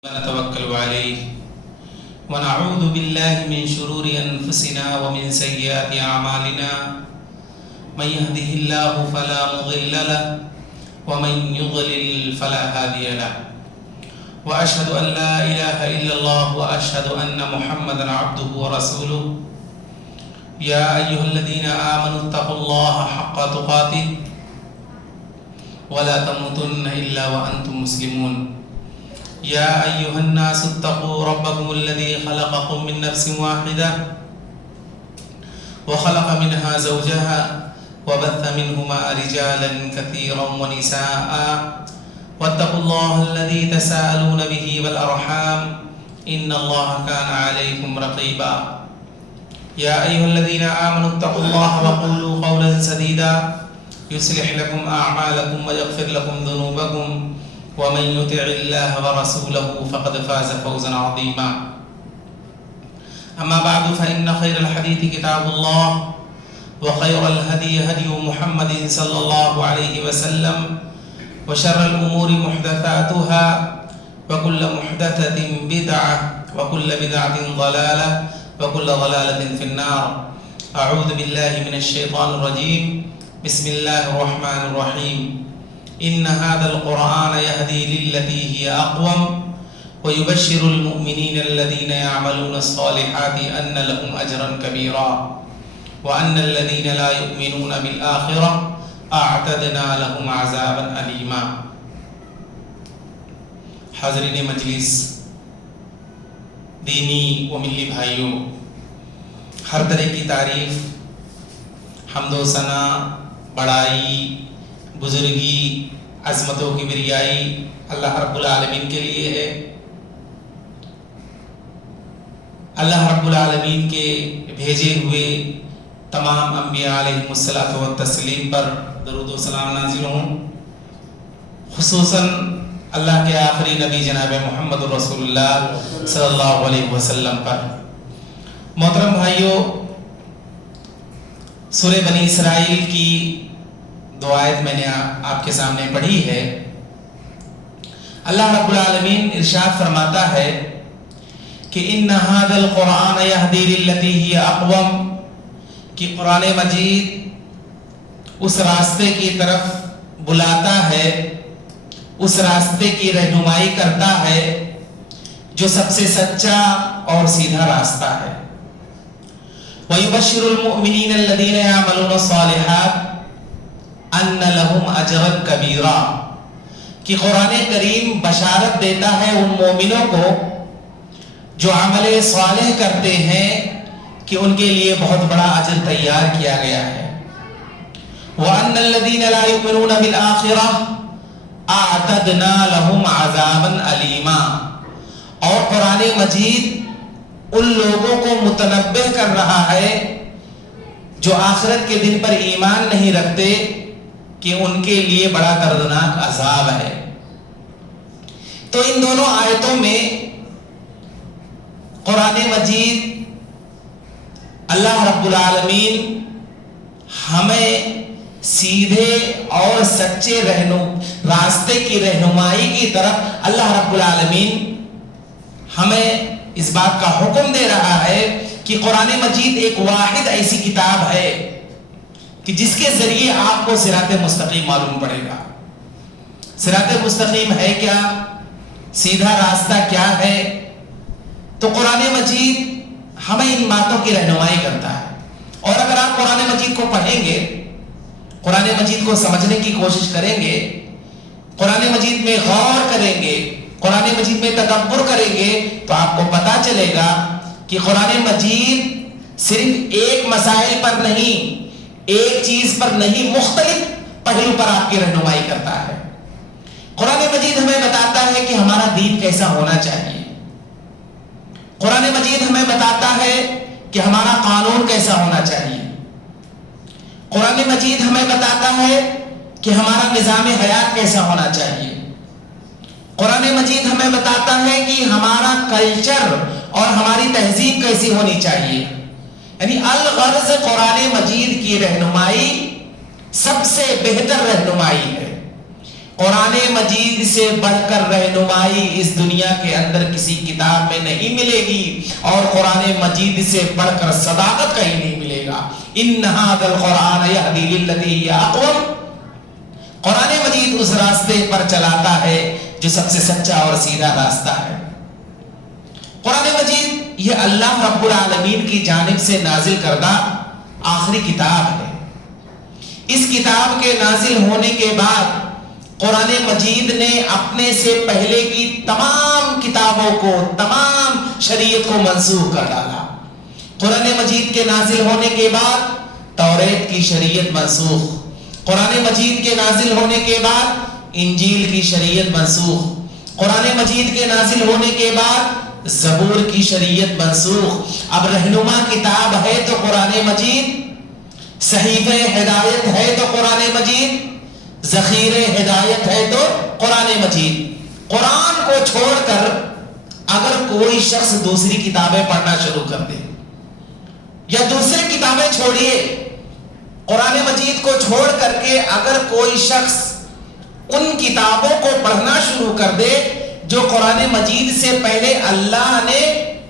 ونتوكل عليه ونعوذ بالله من شرور أنفسنا ومن سيئات أعمالنا من يهده الله فلا مضل له ومن يضلل فلا هادي له وأشهد أن لا إله إلا الله وأشهد أن محمدا عبده ورسوله يا أيها الذين آمنوا اتقوا الله حق تقاته ولا تموتن إلا وأنتم مسلمون يا أيها الناس اتقوا ربكم الذي خلقكم من نفس واحدة وخلق منها زوجها وبث منهما رجالا كثيرا ونساء واتقوا الله الذي تساءلون به والأرحام إن الله كان عليكم رقيبا يا أيها الذين آمنوا اتقوا الله وقولوا قولا سديدا يصلح لكم أعمالكم ويغفر لكم ذنوبكم ومن يطع الله ورسوله فقد فاز فوزا عظيما أما بعد فإن خير الحديث كتاب الله وخير الهدي هدي محمد صلى الله عليه وسلم وشر الأمور محدثاتها وكل محدثة بدعة وكل بدعة ضلالة وكل ضلالة في النار أعوذ بالله من الشيطان الرجيم بسم الله الرحمن الرحيم إن هذا القرآن يهدي للتي هي أقوم ويبشر المؤمنين الذين يعملون الصالحات أن لهم أجرا كبيرا وأن الذين لا يؤمنون بالآخرة أعتدنا لهم عذابا أليما. حاضرین مجلس، دینی و ملی بھائیوں، ہر طرح کی تعریف، حمد و ثنا، بڑائی، بزرگی، عظمتوں کی بریائی اللہ رب العالمین کے لیے ہے. اللہ رب العالمین کے بھیجے ہوئے تمام انبیاء علیہم الصلاۃ والتسلیم پر درود و سلام نازل ہوں، خصوصاً اللہ کے آخری نبی جناب محمد رسول اللہ صلی اللہ علیہ وسلم پر. محترم بھائیوں، سورہ بنی اسرائیل کی دو آیت میں نے آپ کے سامنے پڑھی ہے. اللہ رب العالمین ارشاد فرماتا ہے کہ ان ھذا القرآن یہدی للتی ہی اقوم، کہ قرآن مجید اس راستے کی طرف بلاتا ہے، اس راستے کی رہنمائی کرتا ہے جو سب سے سچا اور سیدھا راستہ ہے. وَيُبَشِّرُ الْمُؤْمِنِينَ الَّذِينَ يَعْمَلُونَ الصَّالِحَاتِ ان لہم اجرا کبیرا، کہ قرآن کریم بشارت دیتا ہے ان مومنوں کو جو عمل صالح کرتے ہیں کہ ان کے لیے بہت بڑا اجر تیار کیا گیا ہے. وَأَنَّ الَّذِينَ لَا يُؤْمِنُونَ بِالْآخِرَةِ أَعْتَدْنَا لَهُمْ عَذَابًا أَلِيمًا، اور قرآن مجید ان لوگوں کو متنبہ کر رہا ہے جو آخرت کے دن پر ایمان نہیں رکھتے کہ ان کے لیے بڑا دردناک عذاب ہے. تو ان دونوں آیتوں میں قرآن مجید اللہ رب العالمین ہمیں سیدھے اور سچے راستے کی رہنمائی کی طرف اللہ رب العالمین ہمیں اس بات کا حکم دے رہا ہے کہ قرآن مجید ایک واحد ایسی کتاب ہے کہ جس کے ذریعے آپ کو صراط مستقیم معلوم پڑے گا. صراط مستقیم ہے کیا؟ سیدھا راستہ کیا ہے؟ تو قرآن مجید ہمیں ان باتوں کی رہنمائی کرتا ہے. اور اگر آپ قرآن مجید کو پڑھیں گے، قرآن مجید کو سمجھنے کی کوشش کریں گے، قرآن مجید میں غور کریں گے، قرآن مجید میں تدبر کریں گے، تو آپ کو پتا چلے گا کہ قرآن مجید صرف ایک مسائل پر نہیں، ایک چیز پر نہیں، مختلف پہلو پر آپ کی رہنمائی کرتا ہے. قرآن مجید ہمیں بتاتا ہے کہ ہمارا دین کیسا ہونا چاہیے. قرآن مجید ہمیں بتاتا ہے کہ ہمارا قانون کیسا ہونا چاہیے. قرآن مجید ہمیں بتاتا ہے کہ ہمارا نظام حیات کیسا ہونا چاہیے. قرآن مجید ہمیں بتاتا ہے کہ ہمارا کلچر اور ہماری تہذیب کیسی ہونی چاہیے. یعنی الغرض قرآن مجید کی رہنمائی سب سے بہتر رہنمائی ہے. قرآن مجید سے بڑھ کر رہنمائی اس دنیا کے اندر کسی کتاب میں نہیں ملے گی، اور قرآن مجید سے بڑھ کر صداقت کہیں نہیں ملے گا۔ ان ھذا القرآن یہدی للتی ہی اقوم، قرآن مجید اس راستے پر چلاتا ہے جو سب سے سچا اور سیدھا راستہ ہے۔ قرآن مجید یہ اللہ رب العالمین کی جانب سے نازل کردہ آخری کتاب ہے۔ اس کتاب کے نازل ہونے کے بعد قرآن مجید نے اپنے سے پہلے کی تمام کتابوں کو، تمام شریعت کو منسوخ کر ڈالا۔ قرآن مجید کے نازل ہونے کے بعد توریت کی شریعت منسوخ، قرآن مجید کے نازل ہونے کے بعد انجیل کی شریعت منسوخ، قرآن مجید کے نازل ہونے کے بعد زبور کی شریعت منسوخ۔ اب رہنما کتاب ہے تو قرآن مجید، صحیفہ ہدایت ہے تو قرآن مجید، ذخیر ہدایت ہے تو قرآن مجید۔ قرآن کو چھوڑ کر اگر کوئی شخص دوسری کتابیں پڑھنا شروع کر دے، یا دوسری کتابیں چھوڑیے، قرآن مجید کو چھوڑ کر کے اگر کوئی شخص ان کتابوں کو پڑھنا شروع کر دے جو قرآن مجید سے پہلے اللہ نے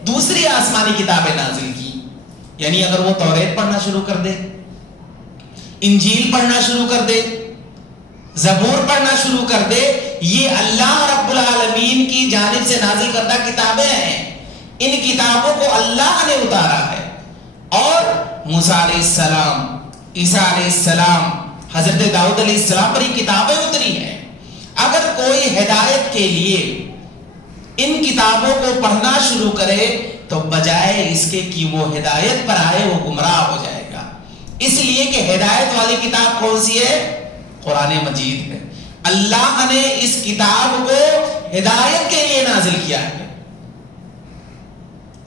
دوسری آسمانی کتابیں نازل کی، یعنی اگر وہ توریت پڑھنا شروع کر دے، انجیل پڑھنا شروع کر دے، زبور پڑھنا شروع کر دے، یہ اللہ رب العالمین کی جانب سے نازل کردہ کتابیں ہیں، ان کتابوں کو اللہ نے اتارا ہے۔ اور موسیٰ علیہ السلام، عیسیٰ علیہ السلام، حضرت داؤد علیہ السلام پر یہ کتابیں اتری ہیں۔ اگر کوئی ہدایت کے لیے ان کتابوں کو پڑھنا شروع کرے تو بجائے اس کے کہ وہ ہدایت پر آئے وہ گمراہ ہو جائے گا، اس لیے کہ ہدایت والی کتاب کون سی ہے؟ قرآن مجید ہے۔ اللہ نے اس کتاب کو ہدایت کے لیے نازل کیا ہے۔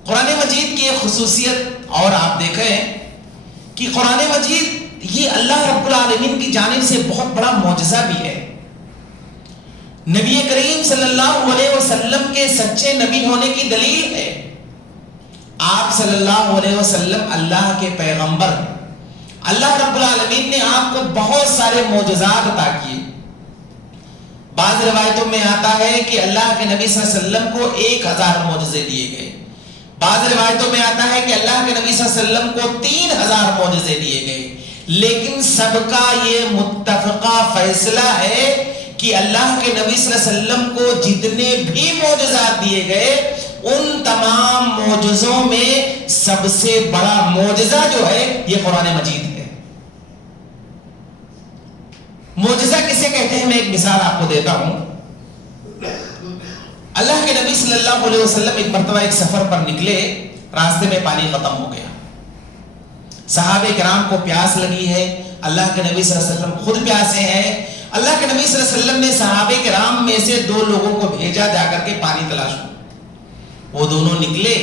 قرآن مجید کی ایک خصوصیت اور آپ دیکھیں کہ قرآن مجید یہ اللہ رب العالمین کی جانب سے بہت بڑا معجزہ بھی ہے۔ نبی کریم صلی اللہ علیہ وسلم کے سچے نبی ہونے کی دلیل ہے۔ آپ صلی اللہ علیہ وسلم اللہ کے پیغمبر ہیں۔ اللہ رب العالمین نے آپ کو بہت سارے معجزات عطا کیے۔ بعض روایتوں میں آتا ہے کہ اللہ کے نبی صلی اللہ علیہ وسلم کو 1000 معجزے دیے گئے، بعض روایتوں میں آتا ہے کہ اللہ کے نبی صلی اللہ علیہ وسلم کو 3000 معجزے دیے گئے، لیکن سب کا یہ متفقہ فیصلہ ہے کہ اللہ کے نبی صلی اللہ علیہ وسلم کو جتنے بھی معجزات دیے گئے ان تمام معجزوں میں سب سے بڑا معجزہ جو ہے یہ قرآن مجید ہے۔ معجزہ کسے کہتے ہیں؟ میں ایک مثال آپ کو دیتا ہوں۔ اللہ کے نبی صلی اللہ علیہ وسلم ایک مرتبہ ایک سفر پر نکلے، راستے میں پانی ختم ہو گیا، صحابہ کرام کو پیاس لگی ہے، اللہ کے نبی صلی اللہ علیہ وسلم خود پیاسے ہیں۔ اللہ کے نبی صلی اللہ علیہ وسلم نے صحابہ کرام میں سے 2 لوگوں کو بھیجا جا کر کے پانی تلاش کرو۔ وہ دونوں نکلے،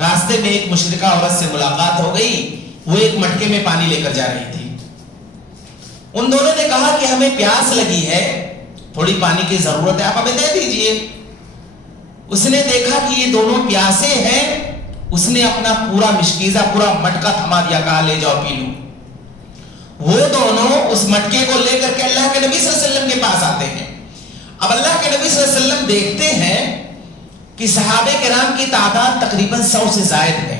راستے میں ایک مشرکہ عورت سے ملاقات ہو گئی، وہ ایک مٹکے میں پانی لے کر جا رہی تھی۔ ان دونوں نے کہا کہ ہمیں پیاس لگی ہے، تھوڑی پانی کی ضرورت ہے، آپ ہمیں دے دیجئے۔ اس نے دیکھا کہ یہ دونوں پیاسے ہیں، اس نے اپنا پورا مشکیزہ، پورا مٹکا تھما دیا، کہا لے جاؤ پی لو۔ وہ دونوں اس مٹکے کو لے کر کے اللہ کے نبی صلی اللہ علیہ وسلم کے پاس آتے ہیں۔ اب اللہ کے نبی صلی اللہ علیہ وسلم دیکھتے ہیں کہ صحابہ کرام کی تعداد تقریباً 100 سے زائد ہے،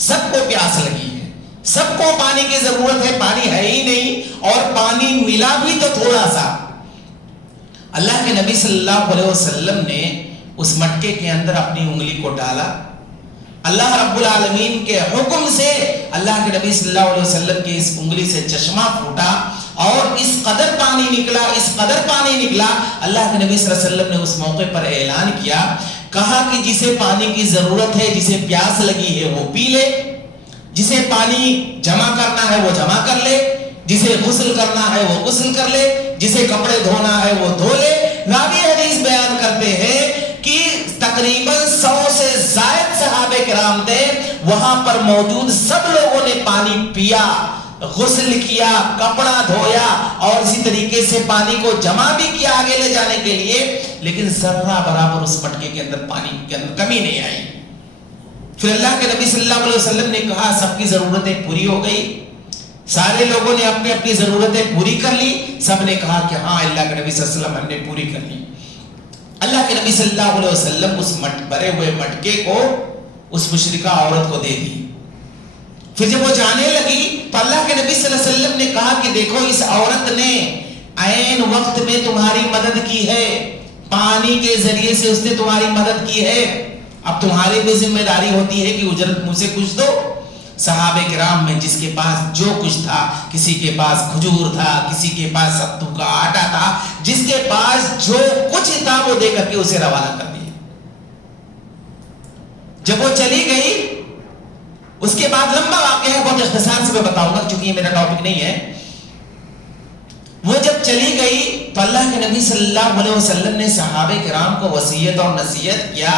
سب کو پیاس لگی ہے، سب کو پانی کی ضرورت ہے، پانی ہے ہی نہیں، اور پانی ملا بھی تو تھوڑا سا۔ اللہ کے نبی صلی اللہ علیہ وسلم نے اس مٹکے کے اندر اپنی انگلی کو ڈالا، اللہ رب العالمین کے حکم سے اللہ کے نبی صلی اللہ علیہ وسلم کی اس انگلی سے چشمہ پھوٹا، اور اس قدر پانی نکلا، اس قدر پانی نکلا، اللہ کے نبی صلی اللہ علیہ وسلم نے اس موقع پر اعلان کیا، کہا کہ جسے پانی کی ضرورت ہے، جسے پیاس لگی ہے وہ پی لے، جسے پانی جمع کرنا ہے وہ جمع کر لے، جسے غسل کرنا ہے وہ غسل کر لے، جسے کپڑے دھونا ہے وہ دھو لے۔ راوی حدیث بیان کرتے ہیں کہ تقریباً 100 سے زائد صحابہ کرام تھے، وہاں پر موجود سب لوگوں نے پانی پیا، غسل کیا، کپڑا دھویا، اور اسی طریقے سے پانی کو جمع بھی کیا آگے لے جانے کے لیے، لیکن ذرہ برابر اس مٹکے کے اندر پانی کے اندر کمی نہیں آئی۔ پھر اللہ کے نبی صلی اللہ علیہ وسلم نے کہا سب کی ضرورتیں پوری ہو گئی، سارے لوگوں نے اپنی اپنی ضرورتیں پوری کر لی. سب نے کہا کہ ہاں اللہ کے نبی صلی اللہ علیہ وسلم ہم نے پوری کر لی. اللہ کے نبی صلی اللہ علیہ وسلم اس بھرے ہوئے مٹکے کو اس مشرکہ عورت کو دے دی. پھر جب وہ جانے لگی تو اللہ کے نبی صلی اللہ علیہ وسلم نے کہا کہ دیکھو اس عورت نے عین وقت میں تمہاری مدد کی ہے, پانی کے ذریعے سے اس نے تمہاری مدد کی ہے. اب تمہاری بھی ذمہ داری ہوتی ہے کہ اجرت مجھ سے کچھ دو. صحابہ کرام میں جس کے پاس جو کچھ تھا, کسی کے پاس کھجور تھا, کسی کے پاس ستو کا آٹا تھا, جس کے پاس جو کچھ تھا وہ دے کر کے اسے روانہ کر دیا. جب وہ چلی گئی, اس کے بعد لمبا واقعہ ہے, بہت اختصار سے میں بتاؤں گا کیونکہ یہ میرا ٹاپک نہیں ہے. وہ جب چلی گئی تو اللہ کے نبی صلی اللہ علیہ وسلم نے صحابہ کرام کو وصیت اور نصیحت کیا,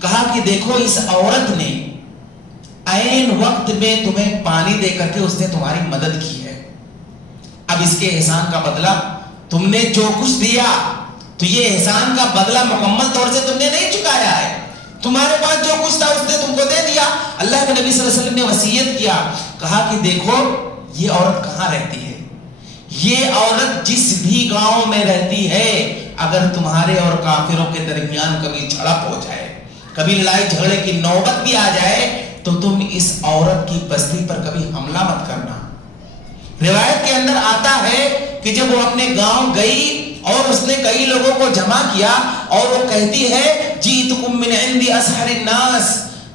کہا کہ دیکھو اس عورت نے عین وقت میں تمہیں پانی دے کر کے اس نے تمہاری مدد کی ہے. اب اس کے احسان کا بدلہ تم نے جو کچھ دیا تو یہ احسان کا بدلہ مکمل طور سے تم نے نہیں چکایا ہے. تمہارے پاس جو کچھ تھا اس نے تم کو دے دیا. اللہ کے نبی صلی اللہ علیہ وسلم نے وصیت کیا, کہا کہ دیکھو یہ عورت کہاں رہتی ہے, یہ عورت جس بھی گاؤں میں رہتی ہے, اگر تمہارے اور کافروں کے درمیان کبھی جھڑپ ہو جائے, کبھی لڑائی جھگڑے کی نوبت بھی آ جائے, تو تم اس عورت کی بستی پر کبھی حملہ مت کرنا. روایت کے اندر آتا ہے کہ جب وہ اپنے گاؤں گئی اور اس نے کئی لوگوں کو جمع کیا اور وہ کہتی ہے جیتکم من عند اسحر الناس,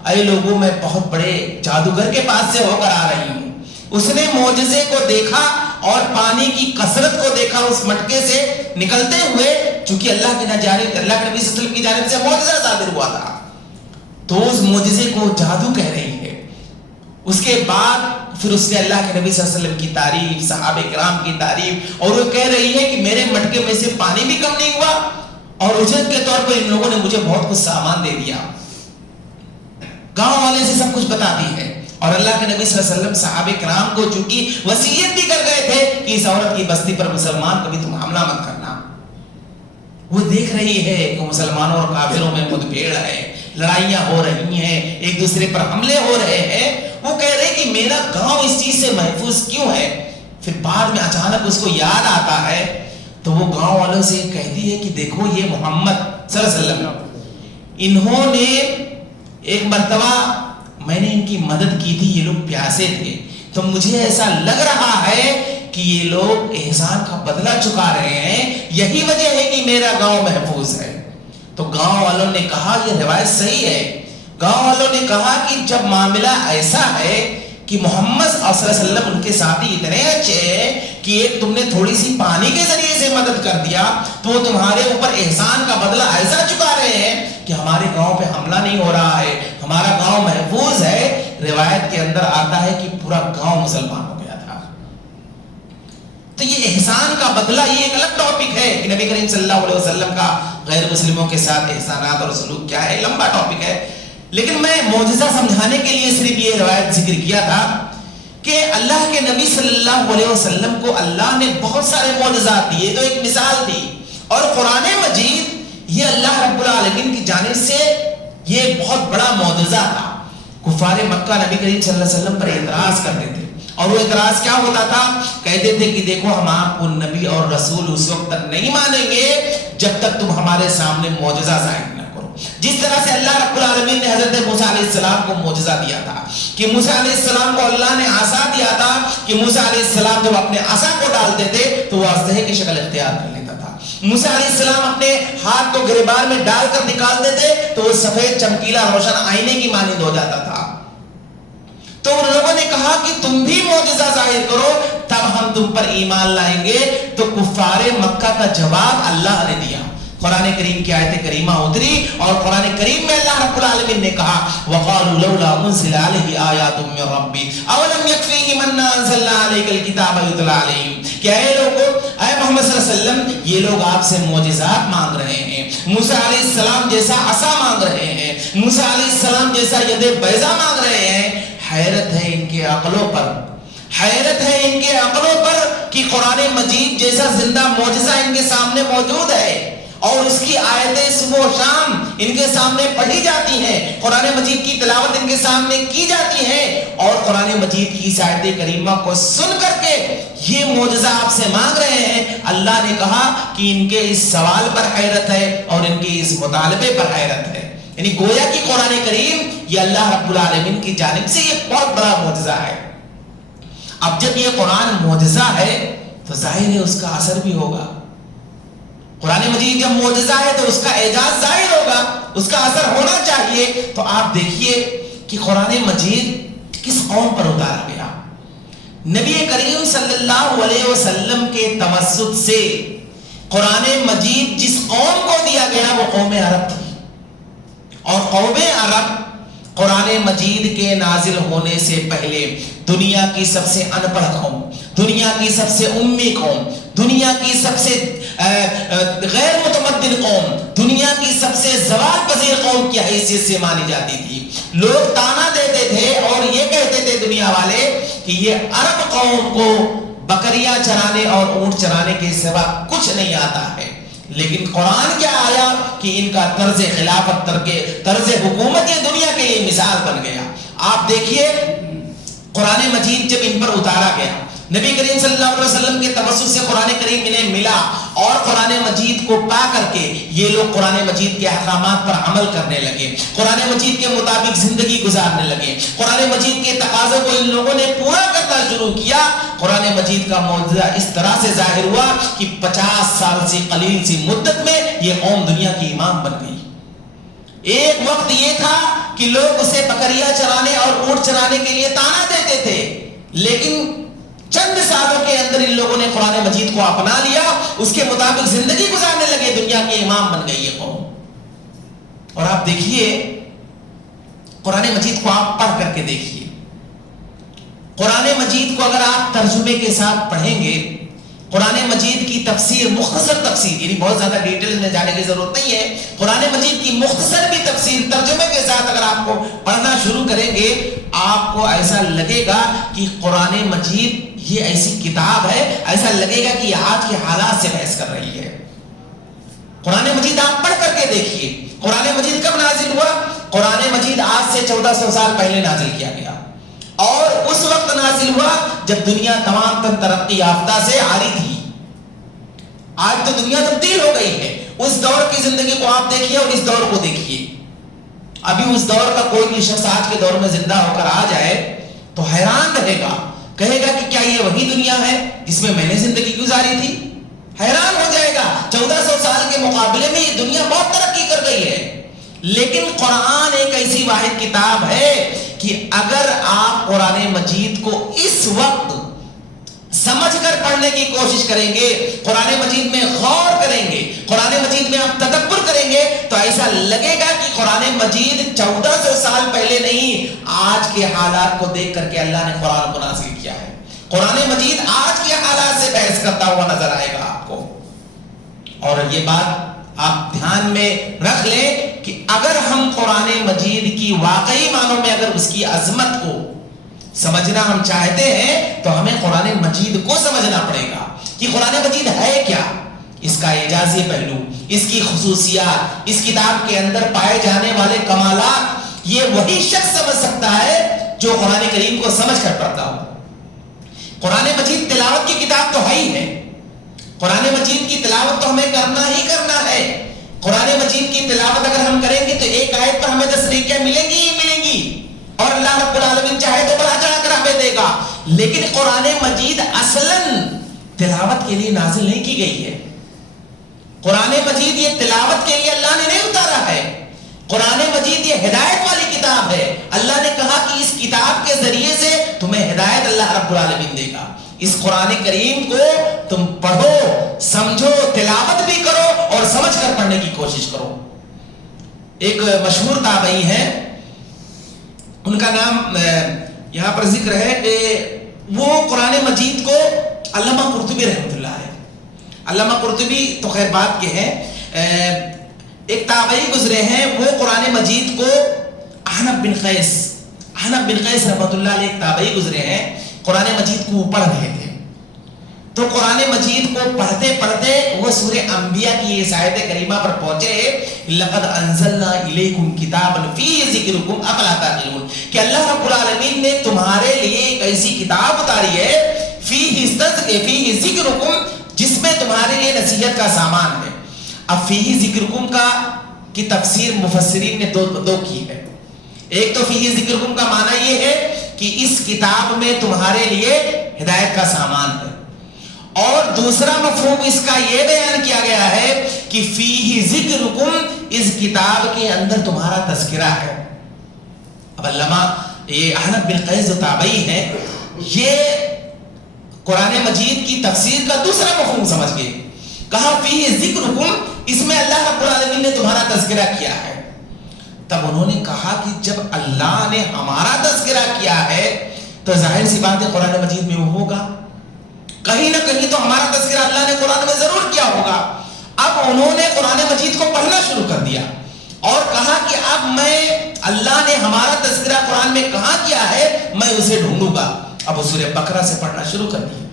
اے لوگوں میں بہت بڑے جادوگر کے پاس سے ہو کر آ رہی ہوں. اس نے معجزے کو دیکھا اور پانی کی کثرت کو دیکھا اس مٹکے سے نکلتے ہوئے, چونکہ اللہ کے نبی صلی اللہ علیہ وسلم کی جانب سے معجزہ صادر ہوا تھا, تو اس معجزے کو جادو کہہ رہی ہے. اس کے بعد پھر اس نے اللہ کے نبی صلی اللہ علیہ وسلم کی تعریف, صحابہ کرام کی تعریف, اور وہ کہہ رہی ہے کہ میرے مٹکے میں سے پانی بھی کم نہیں ہوا اور اجرت کے طور پر ان لوگوں نے مجھے بہت کچھ سامان دے دیا. گاؤں والے سے سب کچھ بتاتی ہے. اور اللہ کے نبی صلی اللہ علیہ وسلم صحابہ کرام کو چونکہ وصیت بھی کر گئے تھے کہ اس عورت کی بستی پر مسلمان کبھی تم حملہ مت کرنا. وہ دیکھ رہی ہے کہ مسلمانوں اور کافروں میں مدبھیڑ ہے, لڑائیاں ہو رہی ہیں, ایک دوسرے پر حملے ہو رہے ہیں. وہ کہہ رہے کہ میرا گاؤں اس چیز سے محفوظ کیوں ہے. پھر بعد میں اچانک اس کو یاد آتا ہے تو وہ گاؤں والوں سے کہتی ہے کہ دیکھو یہ محمد صلی اللہ علیہ وسلم, انہوں نے ایک مرتبہ میں نے ان کی مدد کی تھی, یہ لوگ پیاسے تھے, تو مجھے ایسا لگ رہا ہے کہ یہ لوگ احسان کا بدلہ چکا رہے ہیں, یہی وجہ ہے کہ میرا گاؤں محفوظ ہے. تو گاؤں والوں نے کہا یہ روایت صحیح ہے. گاؤں والوں نے کہا کہ جب معاملہ ایسا ہے کہ محمد صلی اللہ علیہ وسلم ان کے ساتھی اتنے اچھے ہیں کہ ایک تم نے تھوڑی سی پانی کے ذریعے سے مدد کر دیا, تو وہ تمہارے اوپر احسان کا بدلہ ایسا چکا رہے ہیں کہ ہمارے گاؤں پہ حملہ نہیں ہو رہا ہے, ہمارا گاؤں محفوظ ہے. روایت کے اندر آتا ہے کہ پورا گاؤں مسلمان ہو گیا تھا. تو یہ احسان کا بدلہ یہ ایک الگ ٹاپک ہے کہ نبی کریم صلی اللہ علیہ وسلم کا غیر مسلموں کے ساتھ احسانات اور سلوک کیا ہے, لمبا ٹاپک ہے. لیکن میں معجزہ سمجھانے کے لیے صرف یہ روایت ذکر کیا تھا کہ اللہ کے نبی صلی اللہ علیہ وسلم کو اللہ نے بہت سارے معجزات دیے, تو ایک مثال تھی. اور قرآن مجید یہ اللہ رب العالمین کی جانب سے یہ بہت بڑا معجزہ تھا. کفار مکہ نبی کریم صلی اللہ علیہ وسلم پر اعتراض کرتے تھے, اور وہ اعتراض کیا ہوتا تھا, کہتے تھے کہ دیکھو ہم آپ کو نبی اور رسول اس وقت تک نہیں مانیں گے جب تک تم ہمارے سامنے معجزہ ظاہر نہ کرو. جس طرح سے اللہ رب العالمین نے حضرت موسیٰ علیہ السلام کو معجزہ دیا تھا کہ موسیٰ علیہ السلام کو اللہ نے عصا دیا تھا کہ موسیٰ علیہ السلام جب اپنے عصا کو ڈالتے تھے تو وہ اژدہے کی شکل اختیار کر لیتا تھا. موسیٰ علیہ السلام اپنے ہاتھ کو گریبان میں ڈال کر نکالتے تھے تو وہ سفید چمکیلا روشن آئینے کی مانند ہو جاتا تھا. تو ان لوگوں نے کہا کہ تم بھی معجزہ ظاہر کرو تب ہم تم پر ایمان لائیں گے. تو کفار مکہ کا جواب اللہ نے دیا. قرآن کریم کی آیت کریمہ اتری اور قرآن کریم میں اللہ رب العالمین نے کہا وَقَالُوا لَوْلَا أُنزِلَ عَلَيْهِ آيَاتٌ مِّن رَّبِّهِ أَوَلَمْ يَكْفِيهِمْ أَنَّا أَنزَلْنَا عَلَيْكَ الْكِتَابَ يُتْلَىٰ عَلَيْهِمْ. کہ اے لوگو, اے محمد صلی اللہ علیہ وسلم, یہ لوگ آپ سے معجزات مانگ رہے ہیں, موسیٰ علیہ السلام جیسا عصا مانگ رہے ہیں, موسیٰ علیہ السلام جیسا ید بیضا مانگ رہے ہیں. حیرت ہے ان کے عقلوں پر, حیرت ہے ان کے عقلوں پر کہ قرآن مجید جیسا زندہ معجزہ ان کے سامنے موجود ہے اور اس کی آیتیں صبح و شام ان کے سامنے پڑھی جاتی ہیں، قرآن مجید کی تلاوت ان کے سامنے کی جاتی ہے، اور قرآن مجید کی اس آیت کریمہ کو سن کر کے یہ معجزہ آپ سے مانگ رہے ہیں، اللہ نے کہا کہ ان کے اس سوال پر حیرت ہے اور ان کے اس مطالبے پر حیرت ہے۔ یعنی گویا کہ قرآن کریم یہ اللہ رب العالمین کی جانب سے یہ بہت بڑا معجزہ ہے۔ اب جب یہ قرآن معجزہ ہے تو ظاہر ہے اس کا اثر بھی ہوگا۔ قرآن مجید جب معجزہ ہے تو اس کا اعجاز ظاہر ہوگا، اس کا اثر ہونا چاہیے۔ تو آپ دیکھیے کہ قرآن مجید کس قوم پر اتارا گیا؟ نبی کریم صلی اللہ علیہ وسلم کے توسط سے قرآن مجید جس قوم کو دیا گیا وہ قوم عرب تھی، اور قوم عرب قرآن مجید کے نازل ہونے سے پہلے دنیا کی سب سے ان پڑھ قوم، دنیا کی سب سے امی قوم، دنیا کی سب سے غیر متمدن قوم، دنیا کی سب سے زوال پذیر قوم کی حیثیت سے مانی جاتی تھی۔ لوگ تانا دیتے تھے اور یہ کہتے تھے دنیا والے کہ یہ عرب قوم کو بکریاں چرانے اور اونٹ چرانے کے سوا کچھ نہیں آتا ہے۔ لیکن قرآن کیا آیا کہ ان کا طرز خلافت، طرز حکومت یہ دنیا کے لیے مثال بن گیا۔ آپ دیکھیے قرآن مجید جب ان پر اتارا گیا، نبی کریم صلی اللہ علیہ وسلم کے توسط سے قرآن کریم انہیں ملا، اور قرآن مجید کو پا کر کے یہ لوگ قرآن مجید کے احکامات پر عمل کرنے لگے، قرآن مجید کے مطابق زندگی گزارنے لگے، قرآن مجید کے تقاضوں کو ان لوگوں نے پورا کرنا شروع کیا۔ قرآن مجید کا معجزہ اس طرح سے ظاہر ہوا کہ 50 سال سے قلیل سی مدت میں یہ قوم دنیا کی امام بن گئی۔ ایک وقت یہ تھا کہ لوگ اسے بکریاں چرانے اور اونٹ چرانے کے لیے تانا دیتے تھے، لیکن چند سالوں کے اندر ان لوگوں نے قرآن مجید کو اپنا لیا، اس کے مطابق زندگی گزارنے لگے، دنیا کے امام بن گئی یہ قوم۔ اور آپ دیکھیے قرآن مجید کو آپ پڑھ کر کے دیکھیے، قرآن مجید کو اگر آپ ترجمے کے ساتھ پڑھیں گے، قرآن مجید کی تفسیر، مختصر تفسیر، یعنی بہت زیادہ ڈیٹیل میں جانے کی ضرورت نہیں ہے، قرآن مجید کی مختصر بھی تفسیر ترجمے کے ساتھ اگر آپ کو پڑھنا شروع کریں گے، آپ کو ایسا لگے گا کہ قرآن مجید یہ ایسی کتاب ہے، ایسا لگے گا کہ یہ آج کے حالات سے بحث کر رہی ہے۔ قرآن مجید آپ پڑھ کر کے دیکھیے، قرآن مجید کب نازل ہوا؟ قرآن مجید آج سے 1400 سال پہلے نازل کیا گیا، اور اس وقت نازل ہوا جب دنیا تمام ترقی یافتہ سے عاری تھی۔ آج تو دنیا تبدیل ہو گئی ہے۔ اس دور کی زندگی کو آپ دیکھیے اور اس دور کو دیکھیے۔ ابھی اس دور کا کوئی بھی شخص آج کے دور میں زندہ ہو کر آ جائے تو حیران رہے گا، کہے گا کہ کیا یہ وہی دنیا ہے جس میں میں نے زندگی گزاری تھی؟ حیران ہو جائے گا۔ 1400 سال کے مقابلے میں یہ دنیا بہت ترقی کر گئی ہے، لیکن قرآن ایک ایسی واحد کتاب ہے کہ اگر آپ قرآن مجید کو اس وقت سمجھ کر پڑھنے کی کوشش کریں گے، قرآن مجید میں غور کریں گے، قرآن مجید میں آپ تدبر کریں گے، تو ایسا لگے گا کہ قرآن مجید 1400 سال پہلے نہیں، آج کے حالات کو دیکھ کر کے اللہ نے قرآن کو نازل کیا ہے۔ قرآن مجید آج کے حالات سے بحث کرتا ہوا نظر آئے گا آپ کو۔ اور یہ بات آپ دھیان میں رکھ لیں کہ اگر ہم قرآن مجید کی واقعی معنوں میں اگر اس کی عظمت کو سمجھنا ہم چاہتے ہیں تو ہمیں قرآن مجید کو سمجھنا پڑے گا کہ قرآن مجید ہے کیا، اس کا اعجازی پہلو، اس کی خصوصیات، اس کتاب کے اندر پائے جانے والے کمالات، یہ وہی شخص سمجھ سکتا ہے جو قرآن کریم کو سمجھ کر پڑھتا ہو۔ قرآن مجید تلاوت کی کتاب تو ہے ہی ہے، قرآن مجید کی تلاوت تو ہمیں کرنا ہی کرنا ہے۔ قرآن مجید کی تلاوت اگر ہم کریں گے تو ایک آیت پر ہمیں 10 نیکیاں ملیں گی ہی ملیں گی، اور اللہ رب العالمین چاہے تو بڑھا چڑھا کر ہمیں دے گا۔ لیکن قرآن مجید اصلاً تلاوت کے لیے نازل نہیں کی گئی ہے۔ قرآن مجید یہ تلاوت کے لیے اللہ نے نہیں اتارا ہے، قرآن مجید یہ ہدایت والی کتاب ہے۔ اللہ نے کہا کہ اس کتاب کے ذریعے سے تمہیں ہدایت اللہ رب العالمین دے گا۔ اس قرآن کریم کو تم پڑھو، سمجھو، تلاوت بھی کرو اور سمجھ کر پڑھنے کی کوشش کرو۔ ایک مشہور تابعی ہیں، ان کا نام یہاں پر ذکر ہے کہ وہ قرآن مجید کو علامہ قرطبی رحمۃ اللہ علیہ، علامہ قرطبی تو خیر بات کے ہیں، ایک تابعی گزرے ہیں، وہ قرآن مجید کو احنف بن قیس رحمۃ اللہ علیہ ایک تابعی گزرے ہیں، قرآن مجید کو پڑھ رہے تھے، تو قرآن مجید کو پڑھتے پڑھتے وہ سورہ انبیاء کی اس آیت کریمہ پر پہنچے لقد انزلنا الیکم کتابا فیہ ذکرکم افلا تعقلون کہ اللہ رب العالمین نے تمہارے لیے ایک ایسی کتاب اتاری ہے فیہ ذکرکم جس میں تمہارے لیے نصیحت کا سامان ہے. اب فیہ ذکرکم کی تفسیر مفسرین نے دو کی ہے. ایک تو فیہ ذکرکم کا معنی یہ ہے کہ اس کتاب میں تمہارے لیے ہدایت کا سامان ہے, اور دوسرا مفہوم اس کا یہ بیان کیا گیا ہے کہ فیہ ذکرکم اس کتاب کے اندر تمہارا تذکرہ ہے. اب علامہ یہ احنف بن قیس جو تابعی ہیں یہ قرآن مجید کی تفسیر کا دوسرا مفہوم سمجھ گئے, کہا فیہ ذکرکم اس میں اللہ رب العالمین نے تمہارا تذکرہ کیا ہے. تب انہوں نے کہا کہ جب اللہ نے ہمارا تذکرہ کیا ہے تو ظاہر سی بات ہے قرآن مجید میں وہ ہوگا, کہیں نہ کہیں تو ہمارا تذکرہ اللہ نے قرآن میں ضرور کیا ہوگا. اب انہوں نے قرآن مجید کو پڑھنا شروع کر دیا اور کہا کہ اب میں اللہ نے ہمارا تذکرہ قرآن میں کہاں کیا ہے میں اسے ڈھونڈوں گا. اب وہ سورہ بقرہ سے پڑھنا شروع کر دیا.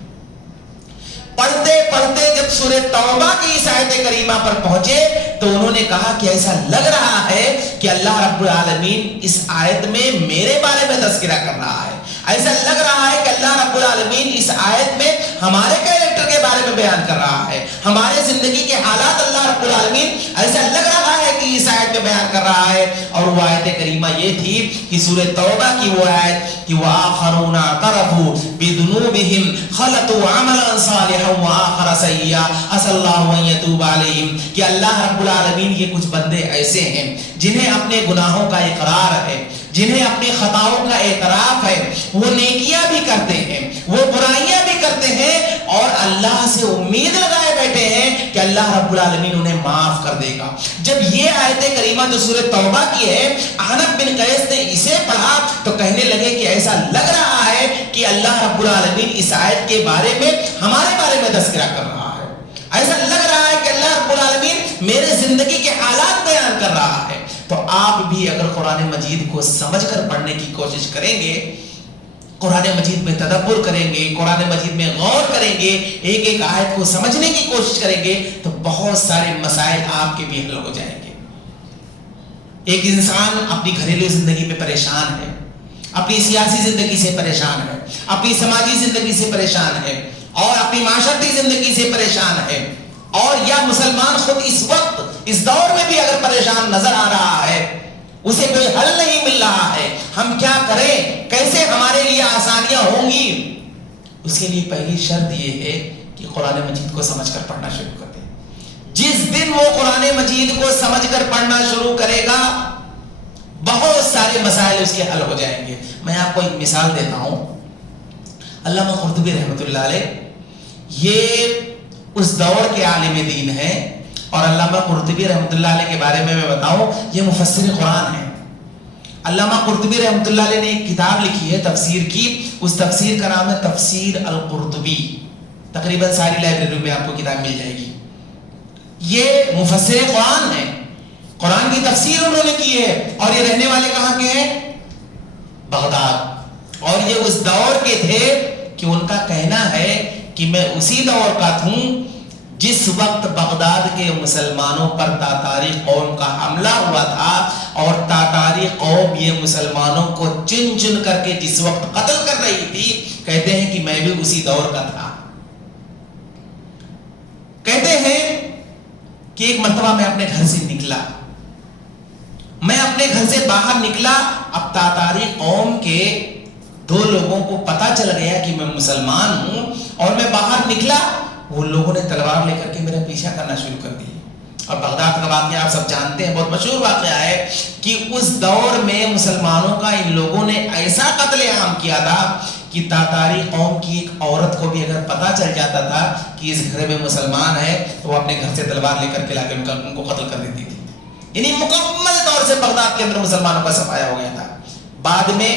پڑھتے پڑھتے جب سورہ توبہ کی اس آیت کریمہ پر پہنچے تو انہوں نے کہا کہ ایسا لگ رہا ہے کہ اللہ رب العالمین اس آیت میں میرے بارے میں تذکرہ کر رہا ہے, ایسا لگ رہا ہے کہ اللہ رب العالمین اس آیت میں ہمارے کریکٹر کے بارے میں بیان کر رہا ہے, ہمارے زندگی کے حالات اللہ رب العالمین ایسا لگ رہا ہے کہ اس آیت میں بیان کر رہا ہے. اور وہ آیت کریمہ یہ تھی کہ سورہ توبہ کی وہ آیت کہ وآخرون اعترفوا بذنوبہم خلطوا عملا صالحا وآخر سیئا عسى اللہ ان یتوب علیہم, کہ اللہ رب العالمین کے کچھ بندے ایسے ہیں جنہیں اپنے گناہوں کا اقرار ہے, جنہیں اپنی خطاؤں کا اعتراف ہے, وہ نیکیاں بھی کرتے ہیں, وہ برائیاں بھی کرتے ہیں اور اللہ سے امید لگائے بیٹھے ہیں کہ اللہ رب العالمین انہیں معاف کر دے گا. جب یہ آیت کریمہ جو سورہ توبہ کی ہے احنف بن قیس نے اسے پڑھا تو کہنے لگے کہ ایسا لگ رہا ہے کہ اللہ رب العالمین اس آیت کے بارے میں ہمارے بارے میں تذکرہ کر رہا ہے, ایسا لگ رہا ہے کہ اللہ رب العالمین میرے زندگی کے حالات بیان کر رہا ہے. تو آپ بھی اگر قرآن مجید کو سمجھ کر پڑھنے کی کوشش کریں گے, قرآن مجید میں تدبر کریں گے, قرآن مجید میں غور کریں گے, ایک ایک آیت کو سمجھنے کی کوشش کریں گے تو بہت سارے مسائل آپ کے بھی حل ہو جائیں گے. ایک انسان اپنی گھریلو زندگی میں پریشان ہے, اپنی سیاسی زندگی سے پریشان ہے, اپنی سماجی زندگی سے پریشان ہے اور اپنی معاشرتی زندگی سے پریشان ہے, اور یا مسلمان خود اس وقت اس دور میں بھی اگر پریشان نظر آ رہا ہے, اسے کوئی حل نہیں مل رہا ہے, ہم کیا کریں, کیسے ہمارے لیے آسانیاں ہوں گی, اس کے لیے پہلی شرط یہ ہے کہ قرآن مجید کو سمجھ کر پڑھنا شروع کر دیں. جس دن وہ قرآن مجید کو سمجھ کر پڑھنا شروع کرے گا بہت سارے مسائل اس کے حل ہو جائیں گے. میں آپ کو ایک مثال دیتا ہوں. علامہ قرطبی رحمۃ اللہ علیہ یہ اس دور کے عالم دین ہیں, اور علامہ قرطبی رحمۃ اللہ علیہ کے بارے میں بتاؤں یہ مفسر قرآن ہے. علامہ قرطبی رحمۃ اللہ علیہ نے ایک کتاب لکھی ہے تفسیر کی, اس تفسیر کا نام ہے تفسیر القرطبی. تقریباً ساری لائبریری میں آپ کو کتاب مل جائے گی. یہ مفسر قرآن ہے, قرآن کی تفسیر انہوں نے کی ہے, اور یہ رہنے والے کہاں کے ہیں, بغداد. اور یہ اس دور کے تھے کہ ان کا کہنا ہے کہ میں اسی دور کا ہوں جس وقت بغداد کے مسلمانوں پر تاتاری قوم کا حملہ ہوا تھا, اور تاتاری قوم یہ مسلمانوں کو چن چن کر کے جس وقت قتل کر رہی تھی, کہتے ہیں کہ میں بھی اسی دور کا تھا. کہتے ہیں کہ ایک مرتبہ میں اپنے گھر سے نکلا, میں اپنے گھر سے باہر نکلا, اب تاتاری قوم کے دو لوگوں کو پتا چل گیا کہ میں مسلمان ہوں, اور میں باہر نکلا, وہ لوگوں نے تلوار لے کر کے میرا پیچھا کرنا شروع کر دیا. اور بغداد کا واقعہ آپ سب جانتے ہیں, بہت مشہور واقعہ ہے کہ اس دور میں مسلمانوں کا ان لوگوں نے ایسا قتل عام کیا تھا کہ تاتاری قوم کی ایک عورت کو بھی اگر پتا چل جاتا تھا کہ اس گھر میں مسلمان ہے تو وہ اپنے گھر سے تلوار لے کر کے لا کے ان کو قتل کر دیتی تھی. یعنی مکمل طور سے بغداد کے اندر مسلمانوں کا صفایا ہو گیا تھا. بعد میں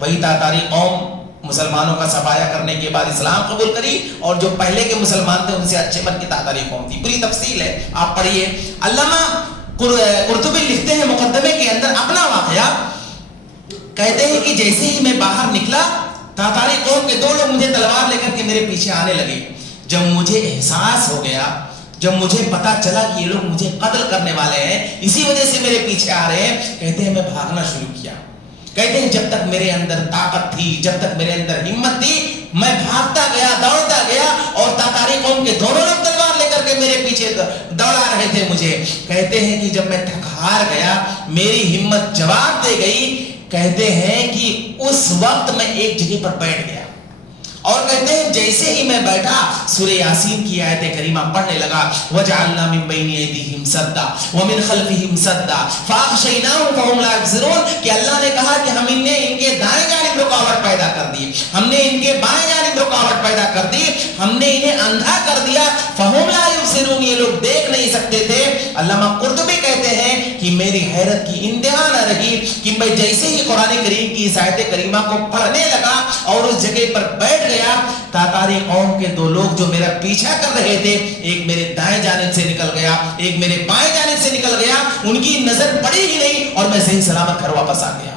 وہی تاتاری قوم مسلمانوں کا صفایا کرنے کے بعد اسلام قبول کری, اور جو پہلے کے مسلمان تھے ان سے اچھے من کی تاتاری قوم تھی. پوری تفصیل ہے, آپ پڑھیے. علامہ قرطبی لکھتے ہیں مقدمے کے اندر اپنا واقعہ, کہتے ہیں کہ جیسے ہی میں باہر نکلا تاتاری قوم کے دو لوگ مجھے تلوار لے کر کے میرے پیچھے آنے لگے. جب مجھے احساس ہو گیا، جب مجھے پتا چلا کہ یہ لوگ مجھے قتل کرنے والے ہیں، اسی وجہ سے میرے پیچھے آ رہے ہیں، کہتے ہیں میں بھاگنا شروع کیا۔ کہتے ہیں جب تک میرے اندر طاقت تھی، جب تک میرے اندر ہمت تھی، میں بھاگتا گیا، دوڑتا گیا، اور تاتاری قوم کے دونوں لوگ تلوار لے کر کے میرے پیچھے دوڑا رہے تھے مجھے۔ کہتے ہیں کہ جب میں تھک ہار گیا، میری ہمت جواب دے گئی، کہتے ہیں کہ اس وقت میں ایک جگہ پر بیٹھ گیا، اور کہتے ہیں جیسے ہی میں بیٹھا سورہ یاسین کی آیت کریمہ پڑھنے لگا، وَجَعَلْنَا مِن بَيْنِ أَيْدِيهِمْ سَدًّا وَمِنْ خَلْفِهِمْ سَدًّا فَأَغْشَيْنَاهُمْ فَهُمْ لَا يُبْصِرُونَ، کہ اللہ نے کہا کہ ہم نے ان کے دائیں جانب رکاوٹ پیدا کر دی، ہم نے ان کے بائیں جانب رکاوٹ پیدا کر دی، ہم نے انہیں اندھا کر دیا، فَهُمْ لَا يُبْصِرُونَ، یہ لوگ دیکھ نہیں سکتے تھے۔ علامہ قرطبی کہتے ہیں کہ میری حیرت کی انتہا نہ رہی کہ میں جیسے ہی قرآن کریم کی اس آیت کریمہ کو پڑھنے لگا اور اس جگہ پر بیٹھ گیا، تاتاری قوم کے دو لوگ جو میرا پیچھا کر رہے تھے، ایک میرے دائیں جانب سے نکل گیا، ایک میرے بائیں جانب سے نکل گیا، ان کی نظر پڑی ہی نہیں، اور میں صحیح سلامت گھر واپس آ گیا۔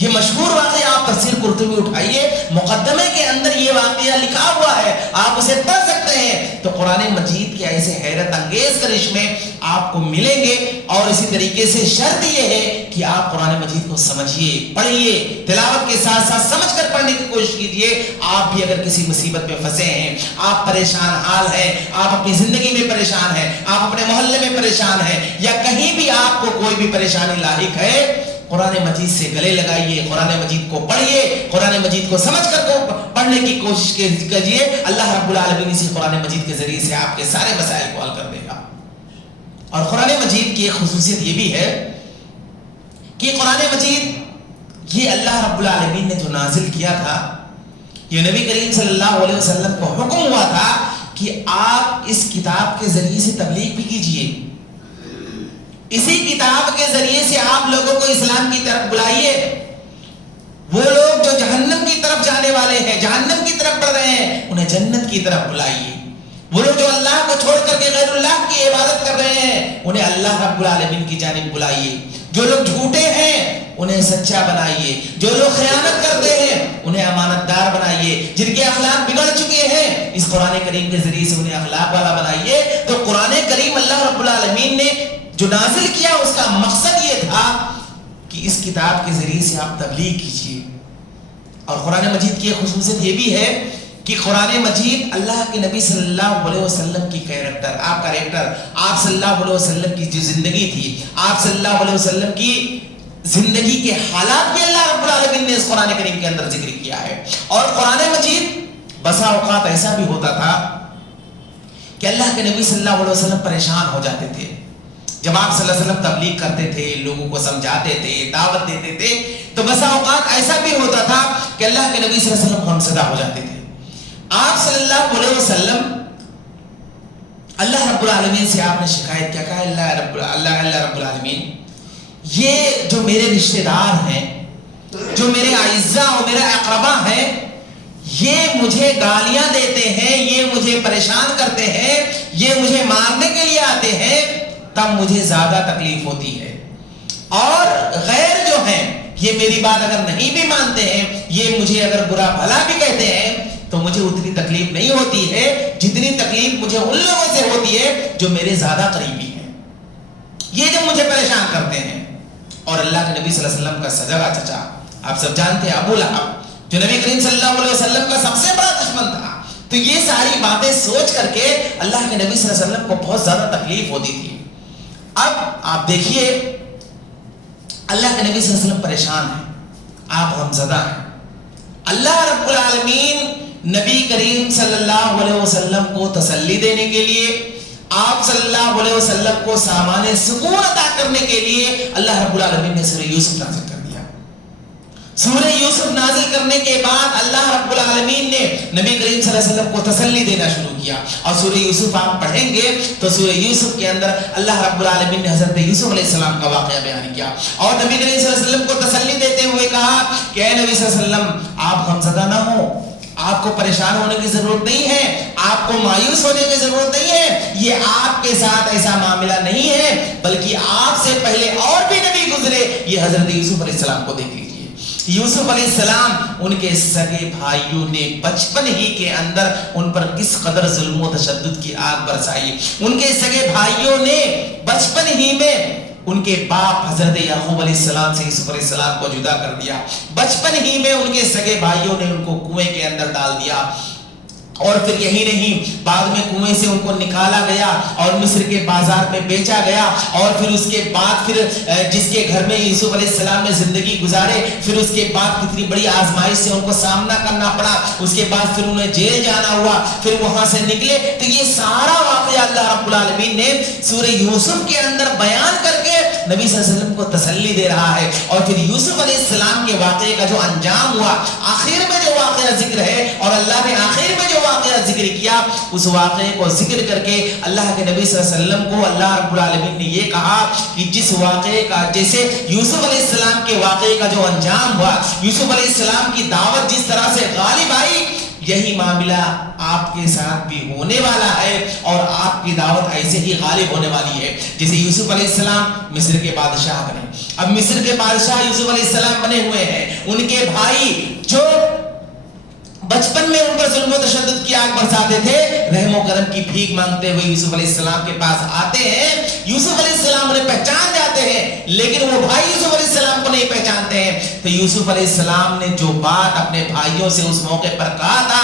یہ مشہور واقعہ آپ تفسیر قرطبی اٹھائیے، مقدمے کے اندر یہ واقعہ لکھا ہوا ہے، آپ اسے پڑھ سکتے ہیں، تو قرآن مجید کے ایسے حیرت انگیز کرشمے آپ کو ملیں گے۔ اور اسی طریقے سے شرط یہ ہے کہ آپ قرآن مجید کو سمجھیے، پڑھیے، تلاوت کے ساتھ ساتھ سمجھ کر پڑھنے کی کوشش کیجیے۔ آپ بھی اگر کسی مصیبت میں پھنسے ہیں، آپ پریشان حال ہیں، آپ اپنی زندگی میں پریشان ہیں، آپ اپنے محلے میں پریشان ہیں، یا کہیں بھی آپ کو کوئی بھی پریشانی لاحق ہے، قرآن مجید سے گلے لگائیے، قرآن مجید کو پڑھیے، قرآن مجید کو سمجھ کر کو پڑھنے کی کوشش کیجیے۔ اللہ رب العالمین اسی قرآن مجید کے ذریعے سے آپ کے سارے مسائل کو حل کر دے گا۔ اور قرآن مجید کی ایک خصوصیت یہ بھی ہے کہ قرآن مجید یہ اللہ رب العالمین نے جو نازل کیا تھا، یہ نبی کریم صلی اللہ علیہ وسلم کو حکم ہوا تھا کہ آپ اس کتاب کے ذریعے سے تبلیغ بھی کیجیے، اسی کتاب کے ذریعے سے آپ لوگوں کو اسلام کی طرف بلائیے۔ وہ لوگ جو جہنم کی طرف جانے والے ہیں، جہنم کی طرف بڑھ رہے ہیں، انہیں جنت کی طرف بلائیے۔ وہ لوگ جو اللہ کو چھوڑ کر کے غیر اللہ کی عبادت کر رہے ہیں، انہیں اللہ رب العالمین کی جانب بلائیے۔ جو لوگ جھوٹے ہیں انہیں سچا بنائیے، جو لوگ خیانت کرتے ہیں انہیں امانت دار بنائیے، جن کے اخلاق بگڑ چکے ہیں اس قرآن کریم کے ذریعے سے انہیں اخلاق والا بنائیے۔ تو قرآن کریم اللہ رب العالمین نے جو نازل کیا اس کا مقصد یہ تھا کہ اس کتاب کے ذریعے سے آپ تبلیغ کیجیے۔ اور قرآن مجید کی خصوصیت یہ بھی ہے کہ قرآن مجید اللہ کے نبی صلی اللہ علیہ وسلم کی کیریکٹر، آپ صلی اللہ علیہ وسلم کی جو زندگی تھی، آپ صلی اللہ علیہ وسلم کی زندگی کے حالات بھی اللہ رب العالمین نے اس قرآن کریم کے اندر ذکر کیا ہے۔ اور قرآن مجید بسا اوقات ایسا بھی ہوتا تھا کہ اللہ کے نبی صلی اللہ علیہ وسلم پریشان ہو جاتے تھے جب آپ صلی اللہ علیہ وسلم تبلیغ کرتے تھے، لوگوں کو سمجھاتے تھے، دعوت دیتے تھے، تو بسا اوقات ایسا بھی ہوتا تھا کہ اللہ کے نبی صلی اللہ علیہ وسلم غمزدہ ہو جاتے تھے۔ آپ صلی اللہ علیہ وسلم اللہ رب العالمین سے آپ نے شکایت کیا، کہا اللہ رب العالمین، یہ جو میرے رشتہ دار ہیں، جو میرے اعزاء اور میرا اقربا ہیں، یہ مجھے گالیاں دیتے ہیں، یہ مجھے پریشان کرتے ہیں، یہ مجھے مارنے کے لیے آتے ہیں، تب مجھے زیادہ تکلیف ہوتی ہے۔ اور غیر جو ہیں یہ میری بات اگر نہیں بھی مانتے ہیں، یہ مجھے اگر برا بھلا بھی کہتے ہیں، تو مجھے اتنی تکلیف نہیں ہوتی ہے جتنی تکلیف مجھے ان لوگوں سے ہوتی ہے جو میرے زیادہ قریبی ہیں، یہ جب مجھے پریشان کرتے ہیں۔ اور اللہ کے نبی صلی اللہ علیہ وسلم کا سگا چچا آپ سب جانتے ہیں ابو لہب، جو نبی کریم صلی اللہ علیہ وسلم کا سب سے بڑا دشمن تھا، تو یہ ساری باتیں سوچ کر کے اللہ کے نبی صلی اللہ علیہ وسلم کو بہت زیادہ تکلیف ہوتی تھی۔ اب آپ دیکھیے اللہ کے نبی صلی اللہ علیہ وسلم پریشان ہیں، آپ غمزدہ ہیں، اللہ رب العالمین نبی کریم صلی اللہ علیہ وسلم کو تسلی دینے کے لیے، آپ صلی اللہ علیہ وسلم کو سامان سکون عطا کرنے کے لیے اللہ رب العالمین نے سورہ یوسف نازل کر دیا۔ سورہ یوسف نازل کرنے کے بعد اللہ رب العالمین نے نبی کریم صلی اللہ علیہ وسلم کو تسلی دینا شروع کیا۔ اور سورہ یوسف آپ پڑھیں گے تو سورہ یوسف کے اندر اللہ رب العالمین نے حضرت یوسف علیہ السلام کا واقعہ بیان کیا، اور نبی کریم صلی اللہ علیہ وسلم کو تسلی دیتے ہوئے کہا کہ اے نبی صلی اللہ علیہ وسلم، آپ غمزدہ نہ ہو، آپ کو پریشان ہونے کی ضرورت نہیں ہے، آپ کو مایوس ہونے کی ضرورت نہیں ہے، یہ آپ کے ساتھ ایسا معاملہ نہیں ہے، بلکہ آپ سے پہلے اور بھی نبی گزرے، یہ حضرت یوسف علیہ السلام کو دیکھ لیجیے، یوسف علیہ السلام ان کے سگے بھائیوں نے بچپن ہی کے اندر ان پر کس قدر ظلم و تشدد کی آگ برسائی. ان کے سگے بھائیوں نے بچپن ہی میں ان کے باپ حضرت یعقوب علیہ السلام سے یوسف علیہ السلام کو جدا کر دیا. بچپن ہی میں ان کے سگے بھائیوں نے ان کو کنویں کے اندر ڈال دیا. اور پھر یہی نہیں, بعد میں کنویں سے ان کو نکالا گیا اور مصر کے بازار میں بیچا گیا. اور پھر اس کے بعد پھر جس کے گھر میں یوسف علیہ السلام نے زندگی گزارے, پھر اس کے بعد کتنی بڑی آزمائش سے ان کو سامنا کرنا پڑا. اس کے بعد پھر انہیں جیل جانا ہوا, پھر وہاں سے نکلے. تو یہ سارا واقعہ اللہ رب العالمین نے سورہ یوسف کے اندر بیان کر کے نبی صلی اللہ علیہ وسلم کو تسلی دے رہا ہے. اور پھر یوسف علیہ السلام کے واقعے کا جو انجام ہوا, آخر میں جو واقعہ ذکر ہے, اور اللہ نے آخر میں جو واقعہ ذکر کیا, اس واقعے کو ذکر کر کے اللہ کے نبی صلی اللہ علیہ وسلم کو اللہ رب العالمین نے یہ کہا کہ جس واقعے کا, جیسے یوسف علیہ السلام کے واقعے کا جو انجام ہوا, یوسف علیہ السلام کی دعوت جس طرح سے غالب آئی, یہی معاملہ آپ کے ساتھ بھی ہونے والا ہے. اور آپ کی دعوت ایسے ہی غالب ہونے والی ہے. جیسے یوسف علیہ السلام مصر کے بادشاہ بنے, اب مصر کے بادشاہ یوسف علیہ السلام بنے ہوئے ہیں. ان کے بھائی جو بچپن میں ان پر ظلم و تشدد کی آگ برساتے تھے, رحم و کرم کی بھیک مانگتے ہوئے یوسف علیہ السلام کے پاس آتے ہیں. یوسف علیہ السلام انہیں پہچان جاتے ہیں, لیکن وہ بھائی یوسف علیہ السلام کو نہیں پہچانتے ہیں. تو یوسف علیہ السلام نے جو بات اپنے بھائیوں سے اس موقع پر کہا تھا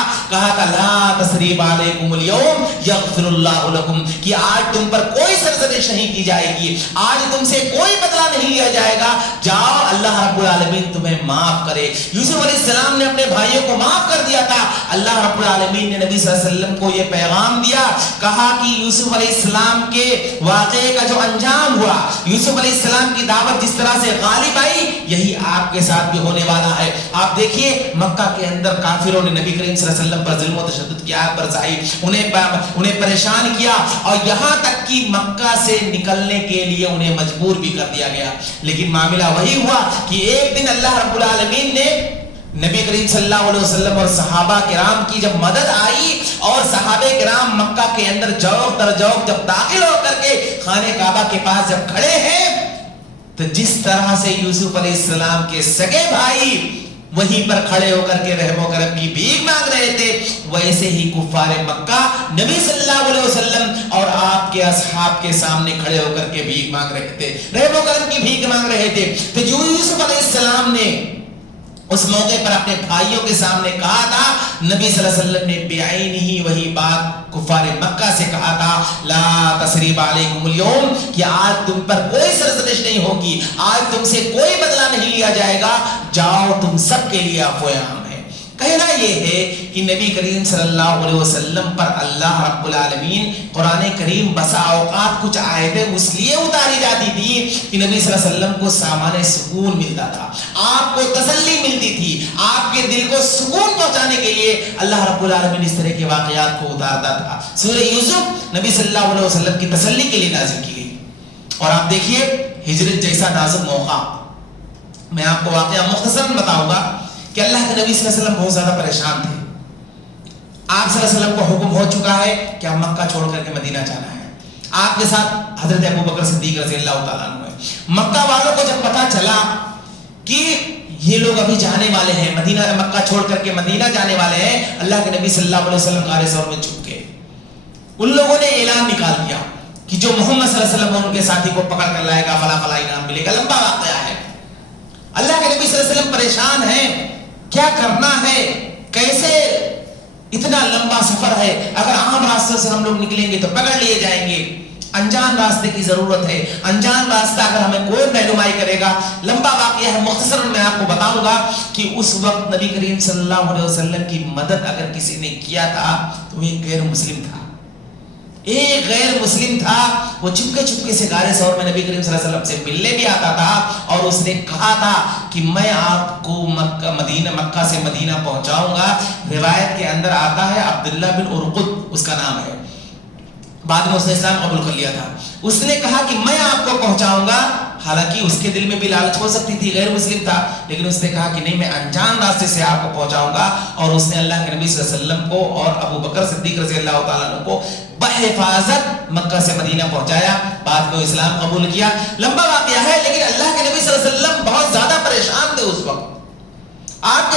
لا تثریب علیکم اليوم یغفر اللہ لکم, کہ آج تم پر کوئی سرزنش نہیں کی جائے گی, آج تم سے کوئی بدلہ نہیں لیا جائے گا, جاؤ اللہ رب العالمین تمہیں معاف کرے. یوسف علیہ السلام نے اپنے بھائیوں کو معاف کر دیا تھا. اللہ رب العالمین نے نبی صلی اللہ علیہ وسلم کو یہ پیغام دیا, کہا کہ یوسف علیہ السلام کے واقعے کا جو انجام ہوا, یوسف علیہ السلام کی دعوت جس طرح سے غالب آئی, یہی آپ کے ساتھ بھی ہونے والا ہے. آپ دیکھیے مکہ کے اندر کافروں نے نبی کریم صلی اللہ علیہ وسلم پر ظلم و تشدد کی آگ برسائی, انہیں پریشان کیا, اور یہاں تک کہ مکہ سے نکلنے کے لیے انہیں مجبور بھی کر دیا گیا. لیکن معاملہ وہی ہوا کہ ایک دن اللہ رب العالمین نے نبی کریم صلی اللہ علیہ وسلم اور صحابہ کرام کی جب مدد آئی, اور صحابہ کرام مکہ کے اندر جوق در جوق جب داخل ہو کر کے خانہ کعبہ کے پاس جب کھڑے ہیں, تو جس طرح سے یوسف علیہ السلام کے سگے بھائی وہیں پر کھڑے ہو کر کے رحم و کرم کی بھیک مانگ رہے تھے, ویسے ہی کفار مکہ نبی صلی اللہ علیہ وسلم اور آپ کے اصحاب کے سامنے کھڑے ہو کر کے بھیک مانگ رہے تھے, رحم و کرم کی بھیک مانگ رہے تھے. تو جو یوسف علیہ السلام نے اس موقع پر اپنے بھائیوں کے سامنے کہا تھا, نبی صلی اللہ علیہ وسلم نے بعین ہی وہی بات کفار مکہ سے کہا تھا, لا تثریب علیکم اليوم, کہ آج تم پر کوئی سرزنش نہیں ہوگی, آج تم سے کوئی بدلہ نہیں لیا جائے گا, جاؤ تم سب کے لیے عفو عام ہے. کہنا یہ ہے کہ نبی کریم صلی اللہ علیہ وسلم پر اللہ رب العالمین قرآن کریم بسا اوقات کچھ آیتیں اس لیے اتاری جاتی تھی کہ نبی صلی اللہ علیہ وسلم کو سامان سکون ملتا تھا, آپ کو تسلی ملتی تھی, آپ کے دل کو سکون پہنچانے کے لیے اللہ رب العالمین اس طرح کے واقعات کو اتارتا تھا. سورہ یوسف نبی صلی اللہ علیہ وسلم کی تسلی کے لیے نازل کی گئی. اور آپ دیکھیے ہجرت جیسا نازک موقع, میں آپ کو واقعہ مختصراً بتاؤں گا کہ اللہ کے نبی صلی اللہ علیہ وسلم بہت زیادہ پریشان تھے. آپ صلی اللہ علیہ وسلم کو حکم ہو چکا ہے کہ آپ مکہ چھوڑ کر کے مدینہ جانا ہے. آپ کے ساتھ حضرت ابو بکر صدیق رضی اللہ تعالیٰ عنہ ہے. مکہ والوں کو جب پتا چلا کہ یہ لوگ ابھی جانے والے ہیں, مدینہ مکہ چھوڑ کر کے مدینہ جانے والے ہیں, اللہ کے نبی صلی اللہ علیہ وسلم غار ثور میں چھپ گئے. ان لوگوں نے اعلان نکال دیا کہ جو محمد صلی اللہ علیہ وسلم ان کے ساتھی کو پکڑ کر لائے گا فلاں فلاں انعام ملے گا. لمبا واقعہ ہے. اللہ کے نبی صلی اللہ علیہ وسلم پریشان ہیں, کیا کرنا ہے, کیسے, اتنا لمبا سفر ہے, اگر عام راستوں سے ہم لوگ نکلیں گے تو پکڑ لیے جائیں گے, انجان راستے کی ضرورت ہے, انجان راستہ اگر ہمیں کوئی رہنمائی کرے گا. لمبا واقعہ ہے, مختصراً میں آپ کو بتاؤں گا کہ اس وقت نبی کریم صلی اللہ علیہ وسلم کی مدد اگر کسی نے کیا تھا تو وہ ایک غیر مسلم تھا, ایک غیر مسلم تھا. وہ چپکے سے غار ثور میں نبی کریم صلی اللہ علیہ وسلم سے ملنے بھی آتا تھا, اور اس نے کہا تھا کہ میں آپ کو مکہ سے مدینہ پہنچاؤں گا. روایت کے اندر آتا ہے عبداللہ بن ارقد اس کا نام ہے, بعد میں اس نے اسلام قبول کر لیا تھا. اس نے کہا کہ میں آپ کو پہنچاؤں گا, حالانکہ اس کے دل میں بھی لالچ ہو سکتی تھی, غیر مسلم تھا, لیکن اس نے کہا کہ نہیں, میں انجان راستے سے آپ کو پہنچاؤں گا. اور اس نے اللہ کے نبی صلی اللہ علیہ وسلم کو اور ابو بکر صدیق رضی اللہ تعالیٰ عنہ کو بحفاظت مکہ سے مدینہ پہنچایا, بعد میں اسلام قبول کیا. لمبا واقعہ ہے, لیکن اللہ کے نبی صلی اللہ علیہ وسلم بہت زیادہ پریشان تھے اس وقت.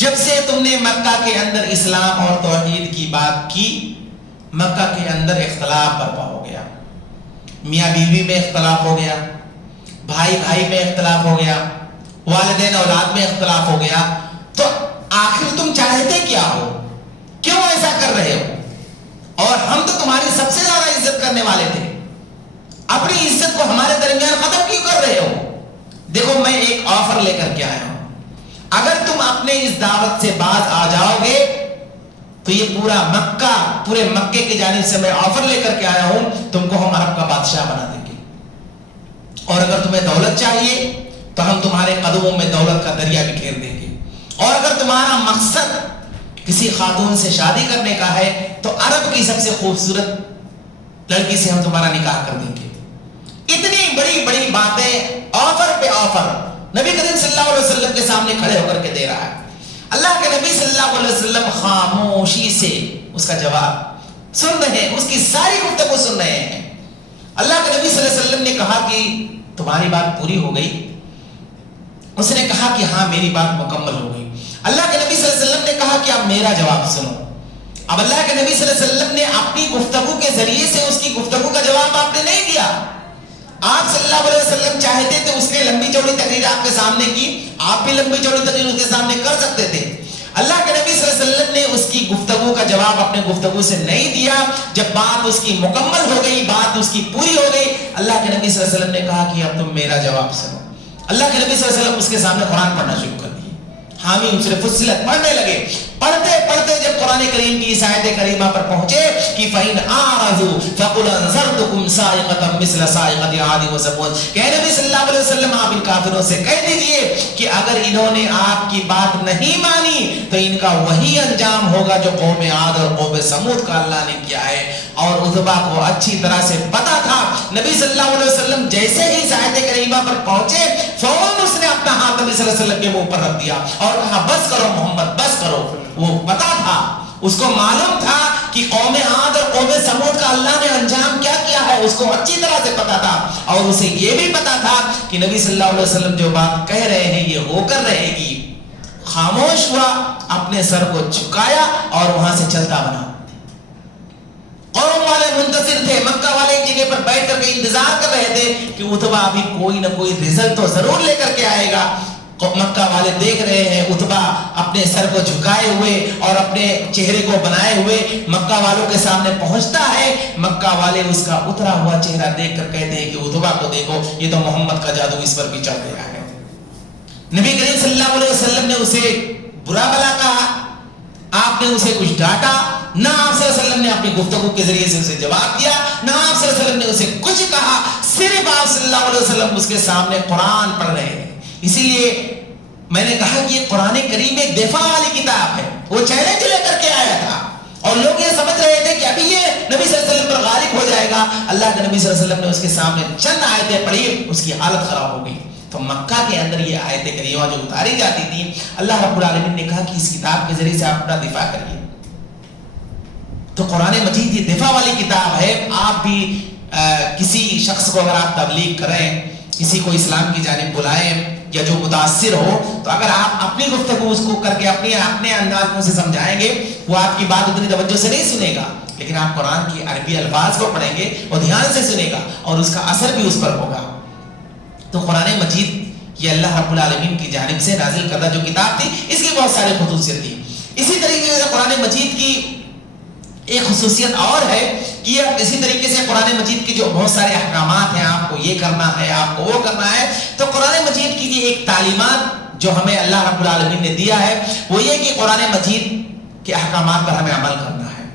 جب سے تم نے مکہ کے اندر اسلام اور توحید کی بات کی، مکہ کے اندر اختلاف برپا ہو گیا، میاں بیوی میں اختلاف ہو گیا، بھائی بھائی میں اختلاف ہو گیا، والدین اولاد میں اختلاف ہو گیا. تو آخر تم چاہتے کیا ہو؟ کیوں ایسا کر رہے ہو؟ اور ہم تو تمہاری سب سے زیادہ عزت کرنے والے تھے، اپنی عزت کو ہمارے درمیان ختم کیوں کر رہے ہو؟ دیکھو میں ایک آفر لے کر کے آیا ہوں، اگر تم اپنے اس دعوت سے باز آ جاؤ گے تو یہ پورا مکہ، پورے مکے کی جانب سے میں آفر لے کر کے آیا ہوں، تم کو ہم عرب کا بادشاہ بنا دیں گے. اور اگر تمہیں دولت چاہیے تو ہم تمہارے قدموں میں دولت کا دریا بکھیر دیں گے. اور اگر تمہارا مقصد کسی خاتون سے شادی کرنے کا ہے تو عرب کی سب سے خوبصورت لڑکی سے ہم تمہارا نکاح کر دیں گے. اتنی بڑی بڑی باتیں آفر پہ آفر نبی کریم صلی اللہ علیہ وسلم کے سامنے کھڑے ہو کر کے دے رہا ہے. اللہ کے نبی صلی اللہ علیہ وسلم خاموشی سے اس کا جواب سن رہے ہیں، اس کی ساری گفتگو سن رہے ہیں. اللہ کے نبی صلی اللہ علیہ وسلم نے کہا کہ تمہاری بات پوری ہو گئی؟ اس نے کہا کہ ہاں میری بات مکمل ہو گئی. اللہ کے نبی صلی اللہ علیہ وسلم نے کہا کہ اب میرا جواب سنو. اب اللہ کے نبی صلی اللہ علیہ وسلم نے اپنی گفتگو کے ذریعے سے اس کی گفتگو کا جواب آپ نے نہیں دیا. آپ صلی اللہ علیہ وسلم چاہتے تھے اس نے لمبی چوڑی تقریر آپ کے سامنے کی، آپ بھی لمبی چوڑی تقریر اس کے سامنے کر سکتے تھے. اللہ کے نبی صلی اللہ علیہ وسلم نے اس کی گفتگو کا جواب اپنے گفتگو سے نہیں دیا. جب بات اس کی مکمل ہو گئی، بات اس کی پوری ہو گئی، اللہ کے نبی صلی اللہ علیہ وسلم نے کہا کہ اب تم میرا جواب سنو. اللہ کے نبی صلی اللہ علیہ وسلم اس کے سامنے قرآن پڑھنا شروع کر دیے. حامیم سورہ فصلت پڑھنے لگے. پڑھتے پڑھتے جب قرآن کریم کی اس آیت کریمہ پر پہنچے کہ فَإِنْ أَعْرَضُوا فَقُلْ أَنذَرْتُكُمْ صَاعِقَةً مِثْلَ صَاعِقَةِ عَادٍ وَثَمُودَ، کہ نبی صلی اللہ علیہ وسلم آپ ان کافروں سے کہہ دیجئے کہ اگر انہوں نے آپ کی بات نہیں مانی تو ان کا وہی انجام ہوگا جو قوم عاد اور قوم سمود کا اللہ نے کیا ہے. اور عتبہ کو اچھی طرح سے پتا تھا. نبی صلی اللہ علیہ وسلم جیسے ہی اس آیت کریمہ پر پہنچے فوراً اس نے اپنا ہاتھ نبی صلی اللہ علیہ وسلم کے منہ پر رکھ دیا اور کہا بس کرو محمد بس کرو. وہ پتا تھا، اس کو معلوم تھا کہ قوم عاد اور قوم سمود کا اللہ نے انجام کیا کیا ہے، اس کو اچھی طرح سے پتا تھا. اور اسے یہ بھی پتا تھا کہ نبی صلی اللہ علیہ وسلم جو بات کہہ رہے ہیں یہ ہو کر رہے گی. خاموش ہوا، اپنے سر کو جھکایا اور وہاں سے چلتا بنا. قوم والے منتظر تھے، مکہ والے ایک جگہ پر بیٹھ کر کے انتظار کر رہے تھے کہ عتبہ ابھی کوئی نہ کوئی رزلٹ تو ضرور لے کر کے آئے گا. مکہ والے دیکھ رہے ہیں عتبہ اپنے سر کو جھکائے ہوئے اور اپنے چہرے کو بنائے ہوئے مکہ والوں کے سامنے پہنچتا ہے. مکہ والے اس کا اترا ہوا چہرہ دیکھ کر کہتے ہیں کہ عتبہ کو دیکھو، یہ تو محمد کا جادو اس پر بھی چڑھ گیا ہے. نبی کریم صلی اللہ علیہ وسلم نے اسے برا بلا کہا، آپ نے اسے کچھ ڈانٹا نہ. آپ صلی اللہ علیہ وسلم نے اپنی گفتگو کے ذریعے سے اسے جواب دیا، نہ آپ صلی اللہ علیہ وسلم نے اسے کچھ کہا. صرف آپ صلی اللہ علیہ وسلم اس کے سامنے قرآن پڑھ رہے ہیں. اسی لیے میں نے کہا کہ یہ قرآن کریم ایک دفاع والی کتاب ہے. وہ چیلنج لے کر کے آیا تھا اور لوگ یہ سمجھ رہے تھے کہ ابھی یہ نبی صلی اللہ علیہ وسلم پر غالب ہو جائے گا. اللہ کے نبی صلی اللہ علیہ وسلم نے اس کے سامنے چند آیتیں پڑھی، اس کی حالت خراب ہو گئی. تو مکہ کے اندر یہ آیت کریمہ جو اتاری جاتی تھی، اللہ رب العالمین نے کہا کہ اس کتاب کے ذریعے سے آپ اپنا دفاع کریے. تو قرآن مجید یہ دفاع والی کتاب ہے. آپ بھی کسی شخص کو اگر آپ تبلیغ کریں، کسی کو اسلام کی جانب بلائیں یا جو متاثر ہو، تو اگر آپ اپنی گفتگو اس کو کر کے اپنے انداز میں اسے سمجھائیں گے، وہ آپ کی بات اتنی توجہ سے نہیں سنے گا. لیکن آپ قرآن کی عربی الفاظ کو پڑھیں گے اور دھیان سے سنے گا اور اس کا اثر بھی اس پر ہوگا. تو قرآن مجید یہ اللہ رب العالمین کی جانب سے نازل کردہ جو کتاب تھی، اس کی بہت ساری خصوصیت تھی. اسی طریقے سے قرآن مجید کی ایک خصوصیت اور ہے کہ اسی طریقے سے قرآن مجید کی جو بہت سارے احکامات ہیں، آپ کو یہ کرنا ہے، آپ کو وہ کرنا ہے. تو قرآن مجید کی یہ ایک تعلیمات جو ہمیں اللہ رب العالمین نے دیا ہے وہ یہ کہ قرآن مجید کے احکامات پر ہمیں عمل کرنا ہے،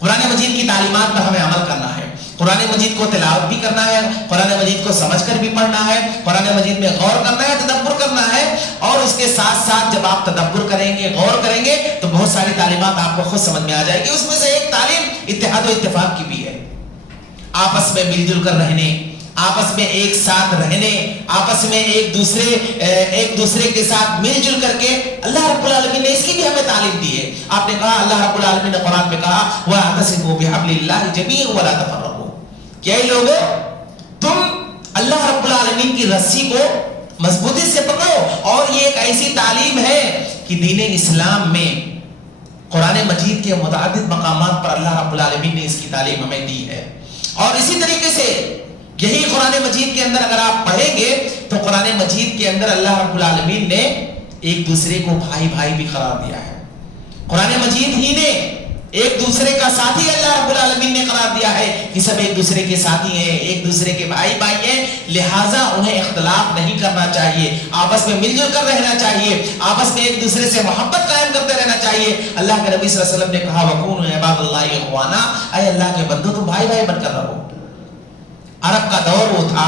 قرآن مجید کی تعلیمات پر ہمیں عمل کرنا ہے. قرآن مجید کو تلاوت بھی کرنا ہے، قرآن مجید کو سمجھ کر بھی پڑھنا ہے، قرآن مجید میں غور کرنا ہے، تدبر کرنا ہے. اور اس کے ساتھ ساتھ جب آپ تدبر کریں گے، غور کریں گے، تو بہت ساری تعلیمات آپ کو خود سمجھ میں آ جائے گی. اس میں سے ایک تعلیم اتحاد و اتفاق کی بھی ہے. آپس میں مل جل کر رہنے، آپس میں ایک ساتھ رہنے، آپس میں ایک دوسرے کے ساتھ مل جل کر کے اللہ رب العالمین نے اس کی بھی ہمیں تعلیم دی ہے. آپ نے کہا، اللہ رب العالمین نے قرآن میں کہا وَاعْتَصِمُوا بِحَبْلِ اللَّهِ جَمِيعًا وَلَا تَفَرَّقُوا، کہ اے لوگو تم اللہ رب العالمین کی رسی کو مضبوطی سے پکڑو. اور یہ ایک ایسی تعلیم ہے کہ دین اسلام میں قرآن مجید کے متعدد مقامات پر اللہ رب العالمین نے اس کی تعلیم ہمیں دی ہے. اور اسی طریقے سے یہی قرآن مجید کے اندر اگر آپ پڑھیں گے تو قرآن مجید کے اندر اللہ رب العالمین نے ایک دوسرے کو بھائی بھائی بھی قرار دیا ہے. قرآن مجید ہی نے ایک دوسرے کا ساتھی اللہ رب العالمین نے قرار دیا ہے کہ سب ایک دوسرے کے ساتھی ہیں, ایک دوسرے کے بھائی بھائی ہیں, لہٰذا انہیں اختلاف نہیں کرنا چاہیے, آپس میں مل جل کر رہنا چاہیے, آپس میں ایک دوسرے سے محبت قائم کرتے رہنا چاہیے. اللہ کے نبی صلی اللہ علیہ وسلم نے کہا وَكُونُوا عِبَادَ اللَّهِ إِخْوَانًا, اے اللہ کے بندو تم بھائی بھائی بن کر رہو. عرب کا دور وہ تھا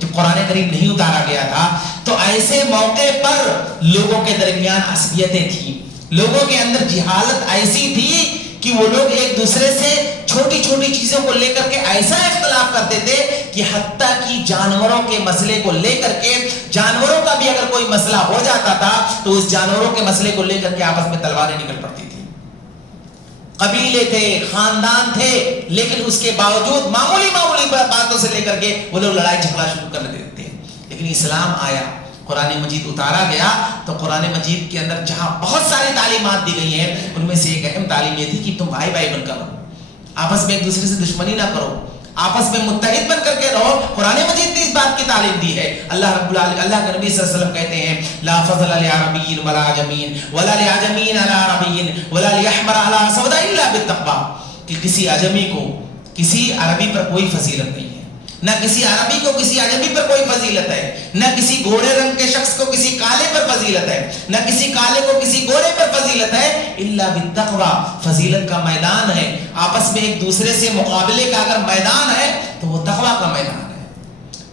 جب قرآن کریم نہیں اتارا گیا تھا, تو ایسے موقع پر لوگوں کے درمیان عصبیتیں تھیں, لوگوں کے اندر جہالت ایسی تھی کہ وہ لوگ ایک دوسرے سے چھوٹی چھوٹی چیزوں کو لے کر کے ایسا اختلاف کرتے تھے کہ حتیٰ کہ جانوروں کے مسئلے کو لے کر کے, جانوروں کا بھی اگر کوئی مسئلہ ہو جاتا تھا تو اس جانوروں کے مسئلے کو لے کر کے آپس میں تلواریں نکل پڑتی تھی. قبیلے تھے, خاندان تھے, لیکن اس کے باوجود معمولی باتوں سے لے کر کے وہ لوگ لڑائی جھگڑا شروع کر دیتے تھے. لیکن اسلام آیا, قرآن مجید اتارا گیا, تو قرآن مجید کے اندر جہاں بہت ساری تعلیمات دی گئی ہیں ان میں سے ایک اہم تعلیم یہ تھی کہ تم بھائی بھائی بن کر رہو, آپس میں ایک دوسرے سے دشمنی نہ کرو, آپس میں متحد بن کر کے رہو. قرآن مجید نے اس بات کی تعلیم دی ہے. اللہ رب العالمین, اللہ کے نبی صلی اللہ علیہ وسلم کہتے ہیں لا فضل لعربی ولا عجمی ولا لعجمی علی عربی ولا لاحمر علی اسود الا بالتقوی, کہ کسی عجمی کو کسی عربی پر کوئی فضیلت نہیں ہے, نہ کسی عربی کو کسی عجمی پر کوئی فضیلت ہے, نہ کسی گورے رنگ کے شخص کو کسی کالے پر فضیلت ہے, نہ کسی کالے کو کسی گورے پر فضیلت ہے, الا بالتقوی, فضیلت کا میدان ہے. آپس میں ایک دوسرے سے مقابلے کا اگر میدان ہے تو وہ تقوی کا میدان ہے,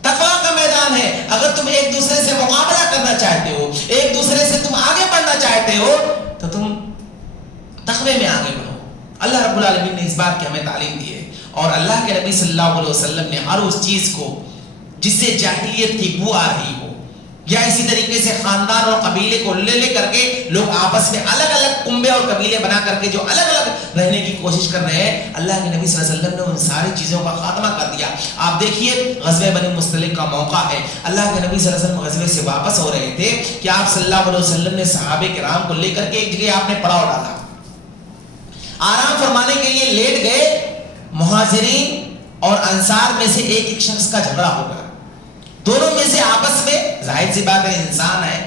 تقوی کا میدان ہے. اگر تم ایک دوسرے سے مقابلہ کرنا چاہتے ہو, ایک دوسرے سے تم آگے بڑھنا چاہتے ہو, تو تم تقوی میں آگے بڑھو. اللہ رب العالمین نے اس بات کی ہمیں تعلیم دی ہے. اور اللہ کے نبی صلی اللہ علیہ وسلم نے ہر اس چیز کو جس سے جاہلیت کی بو آ رہی ہو, یا اسی طریقے سے خاندان اور قبیلے کو لے کر کے لوگ آپس میں الگ الگ کنبے اور قبیلے بنا کر کے جو الگ الگ رہنے کی کوشش کر رہے ہیں, اللہ کے نبی صلی اللہ علیہ وسلم نے ان ساری چیزوں کا خاتمہ کر دیا. آپ دیکھیے غزوہ بنی مصطلق کا موقع ہے, اللہ کے نبی صلی اللہ علیہ وسلم غزوے سے واپس ہو رہے تھے کہ آپ صلی اللہ علیہ وسلم نے صحابہ کرام کو لے کر کے ایک جگہ آپ نے پڑاؤ ڈالا, آرام فرمانے کے لیے لیٹ گئے. مہاجرین اور انصار میں سے ایک شخص کا جھگڑا ہو گیا, دونوں میں سے آپس میں, ظاہر سی بات ہے انسان ہے,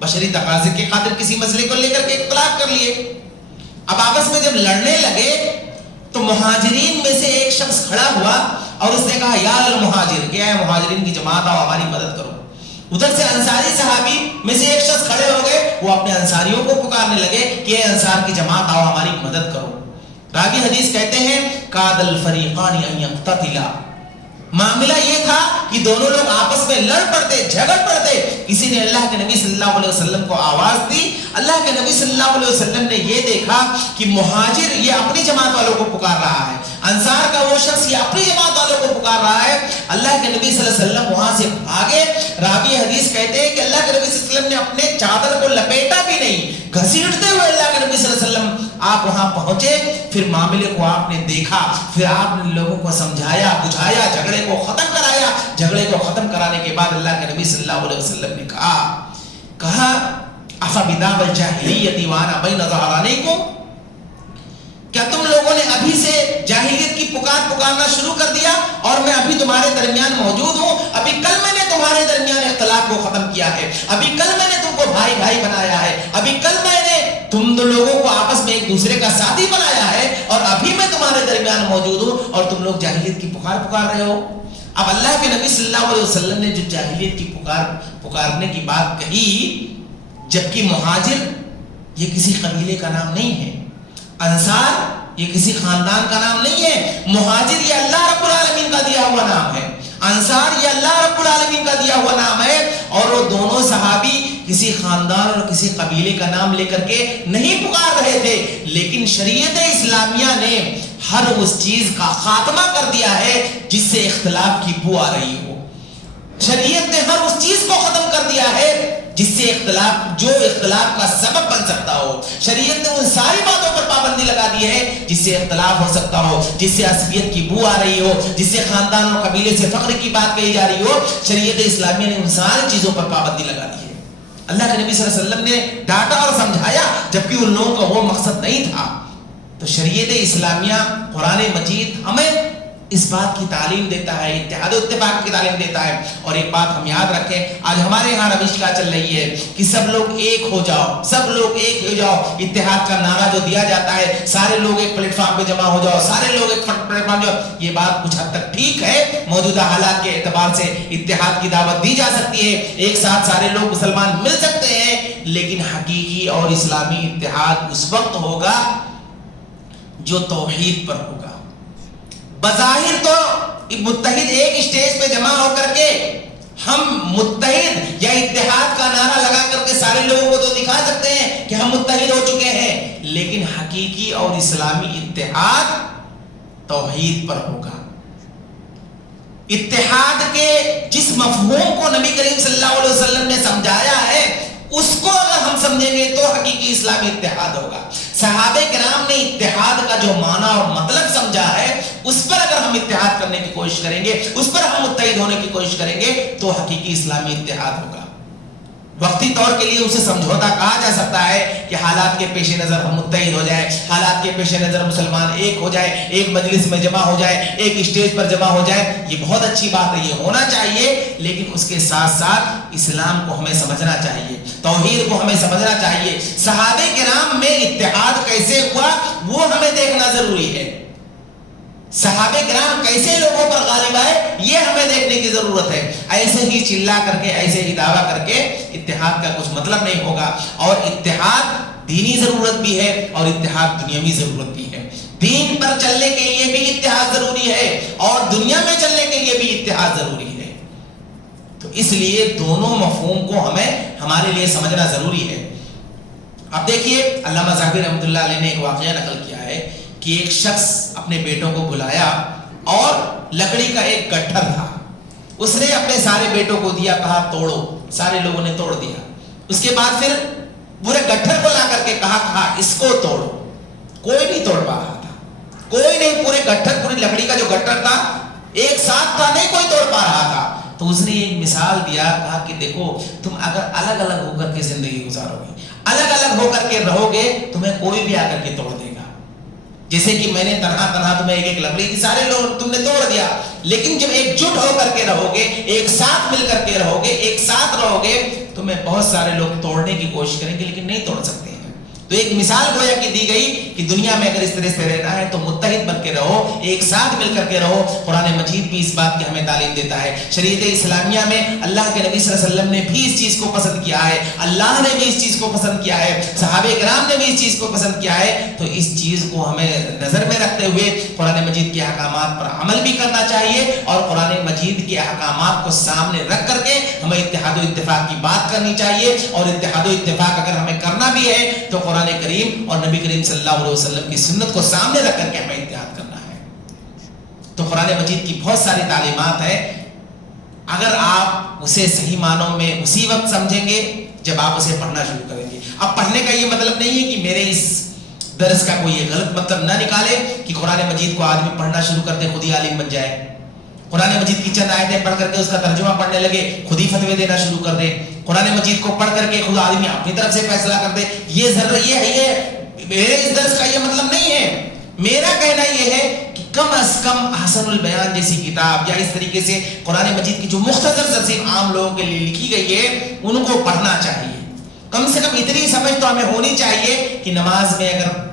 بشری تقاضے کے خاطر کسی مسئلے کو لے کر کے اختلاف کر لیے. اب آپس میں جب لڑنے لگے تو مہاجرین میں سے ایک شخص کھڑا ہوا اور اس نے کہا یا المہاجر, کیا ہے مہاجرین کی جماعت, آؤ ہماری مدد کرو. ادھر سے انصاری صحابی میں سے ایک شخص کھڑے ہو گئے, وہ اپنے انصاریوں کو پکارنے لگے کہ اے انصار کی جماعت آؤ ہماری مدد کرو. راوی حدیث کہتے ہیں کاد الفریقان ان یقتتلا, معاملہ یہ تھا کہ دونوں لوگ آپس میں لڑ پڑتے, جھگڑ پڑتے. کسی نے اللہ کے نبی صلی اللہ علیہ وسلم کو آواز دی, اللہ کے نبی صلی اللہ علیہ وسلم نے یہ دیکھا کہ مہاجر یہ اپنی جماعت والوں کو پکار رہا ہے, انصار کا وہ شخص یہ اپنی جماعت والوں کو پکار رہا ہے. اللہ کے نبی صلی اللہ علیہ وسلم وہاں سے بھاگے. راوی حدیث کہتے ہیں کہ اللہ کے نبی صلی اللہ علیہ وسلم نے اپنے چادر کو لپیٹا بھی نہیں, گھسیٹتے ہوئے اللہ کے نبی صلی اللہ علیہ وسلم آپ وہاں پہنچے. پھر معاملے کو آپ نے دیکھا, پھر آپ نے لوگوں کو سمجھایا, بجھایا, جھگڑے کو ختم کرایا. جھگڑے کو ختم کرانے کے بعد اللہ کے نبی صلی اللہ علیہ وسلم نے کہا افبداب الجاہلیت وانا بین ظہرانیکم, کیا تم لوگوں نے ابھی سے جاہلیت کی پکارنا شروع کر دیا اور میں ابھی تمہارے درمیان موجود ہوں؟ ابھی کل میں نے تمہارے درمیان اختلاف کو ختم کیا ہے, ابھی کل میں نے تم کو بھائی بھائی بنایا ہے, ابھی کل میں نے تم دو لوگوں کو آپس میں ایک دوسرے کا ساتھی بنایا ہے, اور ابھی میں تمہارے درمیان موجود ہوں اور تم لوگ جاہلیت کی پکار رہے ہو. اب اللہ کے نبی صلی اللہ علیہ وسلم نے جو جاہلیت کی پکارنے کی بات کہی, جبکہ مہاجر یہ کسی قبیلے کا نام نہیں ہے, انصار یہ کسی خاندان کا نام نہیں ہے, مہاجر یہ اللہ رب العالمین کا دیا ہوا نام ہے, انصار یہ اللہ رب العالمین کا دیا ہوا نام ہے. اور وہ دونوں صحابی کسی خاندان اور کسی قبیلے کا نام لے کر کے نہیں پکار رہے تھے, لیکن شریعت اسلامیہ نے ہر اس چیز کا خاتمہ کر دیا ہے جس سے اختلاف کی بو آ رہی ہو. شریعت نے ہر اس چیز کو ختم کر دیا ہے جس سے اختلاف کا سبب بن سکتا ہو. شریعت نے ان ساری باتوں پر پابندی لگا دی ہے جس سے اختلاف ہو سکتا ہو, جس سے عصبیت کی بو آ رہی ہو, جس سے خاندان اور قبیلے سے فخر کی بات کہی جا رہی ہو. شریعت اسلامیہ نے ان ساری چیزوں پر پابندی لگا دی ہے. اللہ کے نبی صلی اللہ علیہ وسلم نے ڈانٹا اور سمجھایا، جبکہ ان لوگوں کا وہ مقصد نہیں تھا۔ تو شریعت اسلامیہ قرآن مجید ہمیں اس بات کی تعلیم دیتا ہے، اتحاد و اتفاق کی تعلیم دیتا ہے۔ اور ایک بات ہم یاد رکھیں، آج ہمارے یہاں روش کیا چل رہی ہے کہ سب لوگ ایک ہو جاؤ، سب لوگ ایک ہو جاؤ۔ اتحاد کا نعرہ جو دیا جاتا ہے، سارے لوگ ایک پلیٹ فارم پہ جمع ہو جاؤ، سارے لوگ ایک پلیٹ فارم جاؤ، یہ بات کچھ حد تک ٹھیک ہے، موجودہ حالات کے اعتبار سے اتحاد کی دعوت دی جا سکتی ہے، ایک ساتھ سارے لوگ مسلمان مل سکتے ہیں، لیکن حقیقی اور اسلامی اتحاد اس وقت ہوگا جو توحید پر ہوگا۔ بظاہر تو متحد ایک اسٹیج پہ جمع ہو کر کے ہم متحد یا اتحاد کا نعرہ لگا کر کے سارے لوگوں کو تو دکھا سکتے ہیں کہ ہم متحد ہو چکے ہیں، لیکن حقیقی اور اسلامی اتحاد توحید پر ہوگا۔ اتحاد کے جس مفہوم کو نبی کریم صلی اللہ علیہ وسلم نے سمجھایا ہے، اس کو اگر ہم سمجھیں گے تو حقیقی اسلامی اتحاد ہوگا۔ صحابہ کرام نے اتحاد کا جو معنی اور مطلب سمجھا ہے، اس پر اگر ہم اتحاد کرنے کی کوشش کریں گے، اس پر ہم متحد ہونے کی کوشش کریں گے تو حقیقی اسلامی اتحاد ہوگا۔ وقتی طور کے لیے اسے سمجھوتا کہا جا سکتا ہے کہ حالات کے پیش نظر ہم متحد ہو جائیں، حالات کے پیش نظر مسلمان ایک ہو جائے، ایک مجلس میں جمع ہو جائے، ایک اسٹیج پر جمع ہو جائے، یہ بہت اچھی بات ہے، یہ ہونا چاہیے، لیکن اس کے ساتھ ساتھ اسلام کو ہمیں سمجھنا چاہیے، توحید کو ہمیں سمجھنا چاہیے۔ صحابہ کرام میں اتحاد کیسے ہوا وہ ہمیں دیکھنا ضروری ہے، صحابہ کرام کیسے لوگوں پر غالب آئے یہ ہمیں دیکھنے کی ضرورت ہے۔ ایسے ہی چلا کر کے، ایسے ہی دعویٰ کر کے اتحاد کا کچھ مطلب نہیں ہوگا، اور اتحاد دینی ضرورت بھی ہے اور اتحاد دنیاوی ضرورت بھی ہے۔ دین پر چلنے کے لیے بھی اتحاد ضروری ہے اور دنیا میں چلنے کے لیے بھی اتحاد ضروری ہے، تو اس لیے دونوں مفہوم کو ہمیں ہمارے لیے سمجھنا ضروری ہے۔ اب دیکھیے علامہ ذہبی رحمۃ اللہ علیہ نے ایک واقعہ نقل کیا ہے کہ ایک شخص اپنے بیٹوں کو بلایا اور لکڑی کا ایک گٹھر تھا، اس نے اپنے سارے بیٹوں کو دیا، کہا توڑو، سارے لوگوں نے توڑ دیا۔ اس کے بعد پھر پورے گٹھر کو لا کر کے کہا اس کو توڑو، کوئی نہیں توڑ پا رہا تھا، کوئی نہیں، پورے گٹھر، پوری لکڑی کا جو گٹھر تھا ایک ساتھ تھا، نہیں کوئی توڑ پا رہا تھا۔ تو اس نے ایک مثال دیا، کہا کہ دیکھو تم اگر الگ الگ ہو کر کے زندگی گزارو گے، الگ الگ ہو کر کے رہو گے، تمہیں کوئی بھی آ کر کے توڑ دے گا۔ جیسے کہ میں نے تنہا تمہیں ایک لکڑی کی سارے لوگ تم نے توڑ دیا، لیکن جب ایک جٹ ہو کر کے رہو گے، ایک ساتھ مل کر کے رہو گے، ایک ساتھ رہو گے، تمہیں بہت سارے لوگ توڑنے کی کوشش کریں گے لیکن نہیں توڑ سکتے ہیں۔ تو ایک مثال گویا کی دی گئی کہ دنیا میں اگر اس طرح سے رہنا ہے تو متحد بن کے رہو، ایک ساتھ مل کر کے رہو۔ قرآن مجید بھی اس بات کی ہمیں تعلیم دیتا ہے، شریعت اسلامیہ میں اللہ کے نبی صلی اللہ علیہ وسلم نے بھی اس چیز کو پسند کیا ہے، اللہ نے بھی اس چیز کو پسند کیا ہے، صحابہ کرام نے بھی اس چیز کو پسند کیا ہے۔ تو اس چیز کو ہمیں نظر میں رکھتے ہوئے قرآن مجید کے احکامات پر عمل بھی کرنا چاہیے، اور قرآن مجید کے احکامات کو سامنے رکھ کر کے ہمیں اتحاد و اتفاق کی بات کرنی چاہیے، اور اتحاد و اتفاق اگر ہمیں کرنا بھی ہے تو قرآن کریم اور نبی کریم صلی اللہ علیہ وسلم کی سنت کو سامنے رکھ کر کے ہمیں اتحاد کرنا ہے۔ تو قرآن مجید کی بہت ساری تعلیمات ہیں، اگر آپ اسے صحیح معنوں میں اسی وقت سمجھیں گے جب آپ اسے پڑھنا شروع کریں گے۔ اب پڑھنے کا یہ مطلب نہیں ہے کہ میرے اس درس کا کوئی غلط مطلب نہ نکالے کہ قرآن مجید کو آدمی پڑھنا شروع کر دے خود ہی عالم بن جائے، قرآن مجید کی چند آیتیں پڑھ کر کے اس کا ترجمہ پڑھنے لگے خود ہی فتوے دینا شروع کر دے، قرآن مجید کو پڑھ کر کے خود آدمی اپنی طرف سے فیصلہ کر دے۔ یہ ضرور یہ میرے اس درس کا یہ مطلب نہیں ہے۔ میرا کہنا یہ ہے کہ کم از کم احسن البیان جیسی کتاب یا اس طریقے سے قرآن مجید کی جو مختصر ترتیب عام لوگوں کے لیے لکھی گئی ہے ان کو پڑھنا چاہیے۔ کم سے کم اتنی سمجھ تو ہمیں ہونی چاہیے کہ نماز میں اگر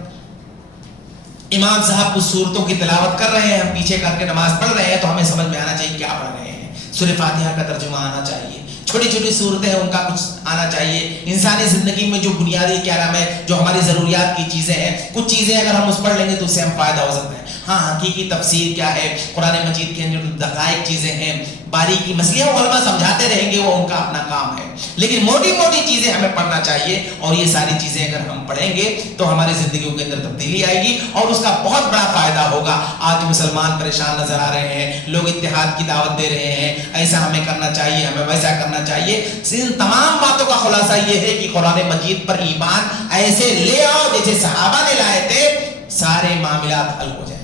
امام صاحب کچھ صورتوں کی تلاوت کر رہے ہیں، ہم پیچھے کر کے نماز پڑھ رہے ہیں، تو ہمیں سمجھ میں آنا چاہیے کیا پڑھ رہے ہیں۔ سورہ فاتحہ کا ترجمہ آنا چاہیے، چھوٹی چھوٹی صورتیں ہیں ان کا کچھ آنا چاہیے۔ انسانی زندگی میں جو بنیادی کیا نام ہے، جو ہماری ضروریات کی چیزیں ہیں، کچھ چیزیں اگر ہم اس پڑھ لیں گے تو اس سے ہم فائدہ ہو سکتا ہے۔ ہاں حقیقی تفسیر کیا ہے، قرآن مجید کے اندر دقائق چیزیں ہیں، باریکی مسئلے علماء سمجھاتے رہیں گے، وہ ان کا اپنا کام ہے، لیکن موٹی موٹی چیزیں ہمیں پڑھنا چاہیے، اور یہ ساری چیزیں اگر ہم پڑھیں گے تو ہماری زندگیوں کے اندر تبدیلی آئے گی اور اس کا بہت بڑا فائدہ ہوگا۔ آج مسلمان پریشان نظر آ رہے ہیں، لوگ اتحاد کی دعوت دے رہے ہیں، ایسا ہمیں کرنا چاہیے، ہمیں ویسا کرنا چاہیے۔ ان تمام باتوں کا خلاصہ یہ ہے کہ قرآن مجید پر ایمان ایسے لے آؤ جیسے صحابہ نے لائے تھے، سارے معاملات حل ہو جائیں گے۔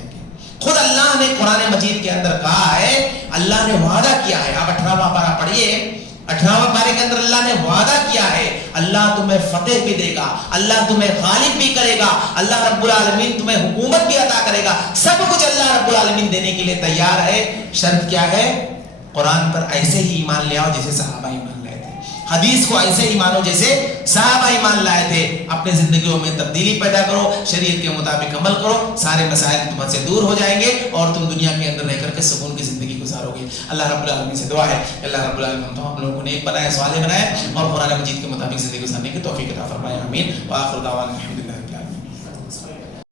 خود اللہ نے قرآن مجید کے اندر کہا ہے، اللہ نے وعدہ کیا ہے، آپ 18واں پارہ پڑھیے، 18واں پارے کے اندر اللہ نے وعدہ کیا ہے اللہ تمہیں فتح بھی دے گا, اللہ تمہیں غالب بھی کرے گا, اللہ رب العالمین تمہیں حکومت بھی عطا کرے گا, سب کچھ اللہ رب العالمین دینے کے لیے تیار ہے. شرط کیا ہے؟ قرآن پر ایسے ہی ایمان لے آؤ جیسے صحابہ ایمان لائے تھے, حدیث کو ایسے ہی مانو جیسے صحابہ ایمان لائے تھے, اپنے زندگیوں میں تبدیلی پیدا کرو, شریعت کے مطابق عمل کرو, سارے مسائل تم سے دور ہو جائیں گے اور تم دنیا کے اندر رہ کر کے سکون کی زندگی گزارو گے. اللہ رب العالمین سے دعا ہے اللہ رب العالمین ہم لوگوں کو نیک بنائے, صالح بنائے اور قرآن مجید کے مطابق زندگی گزارنے کی توفیق عطا فرمائے. آمین. وآخر دعوانا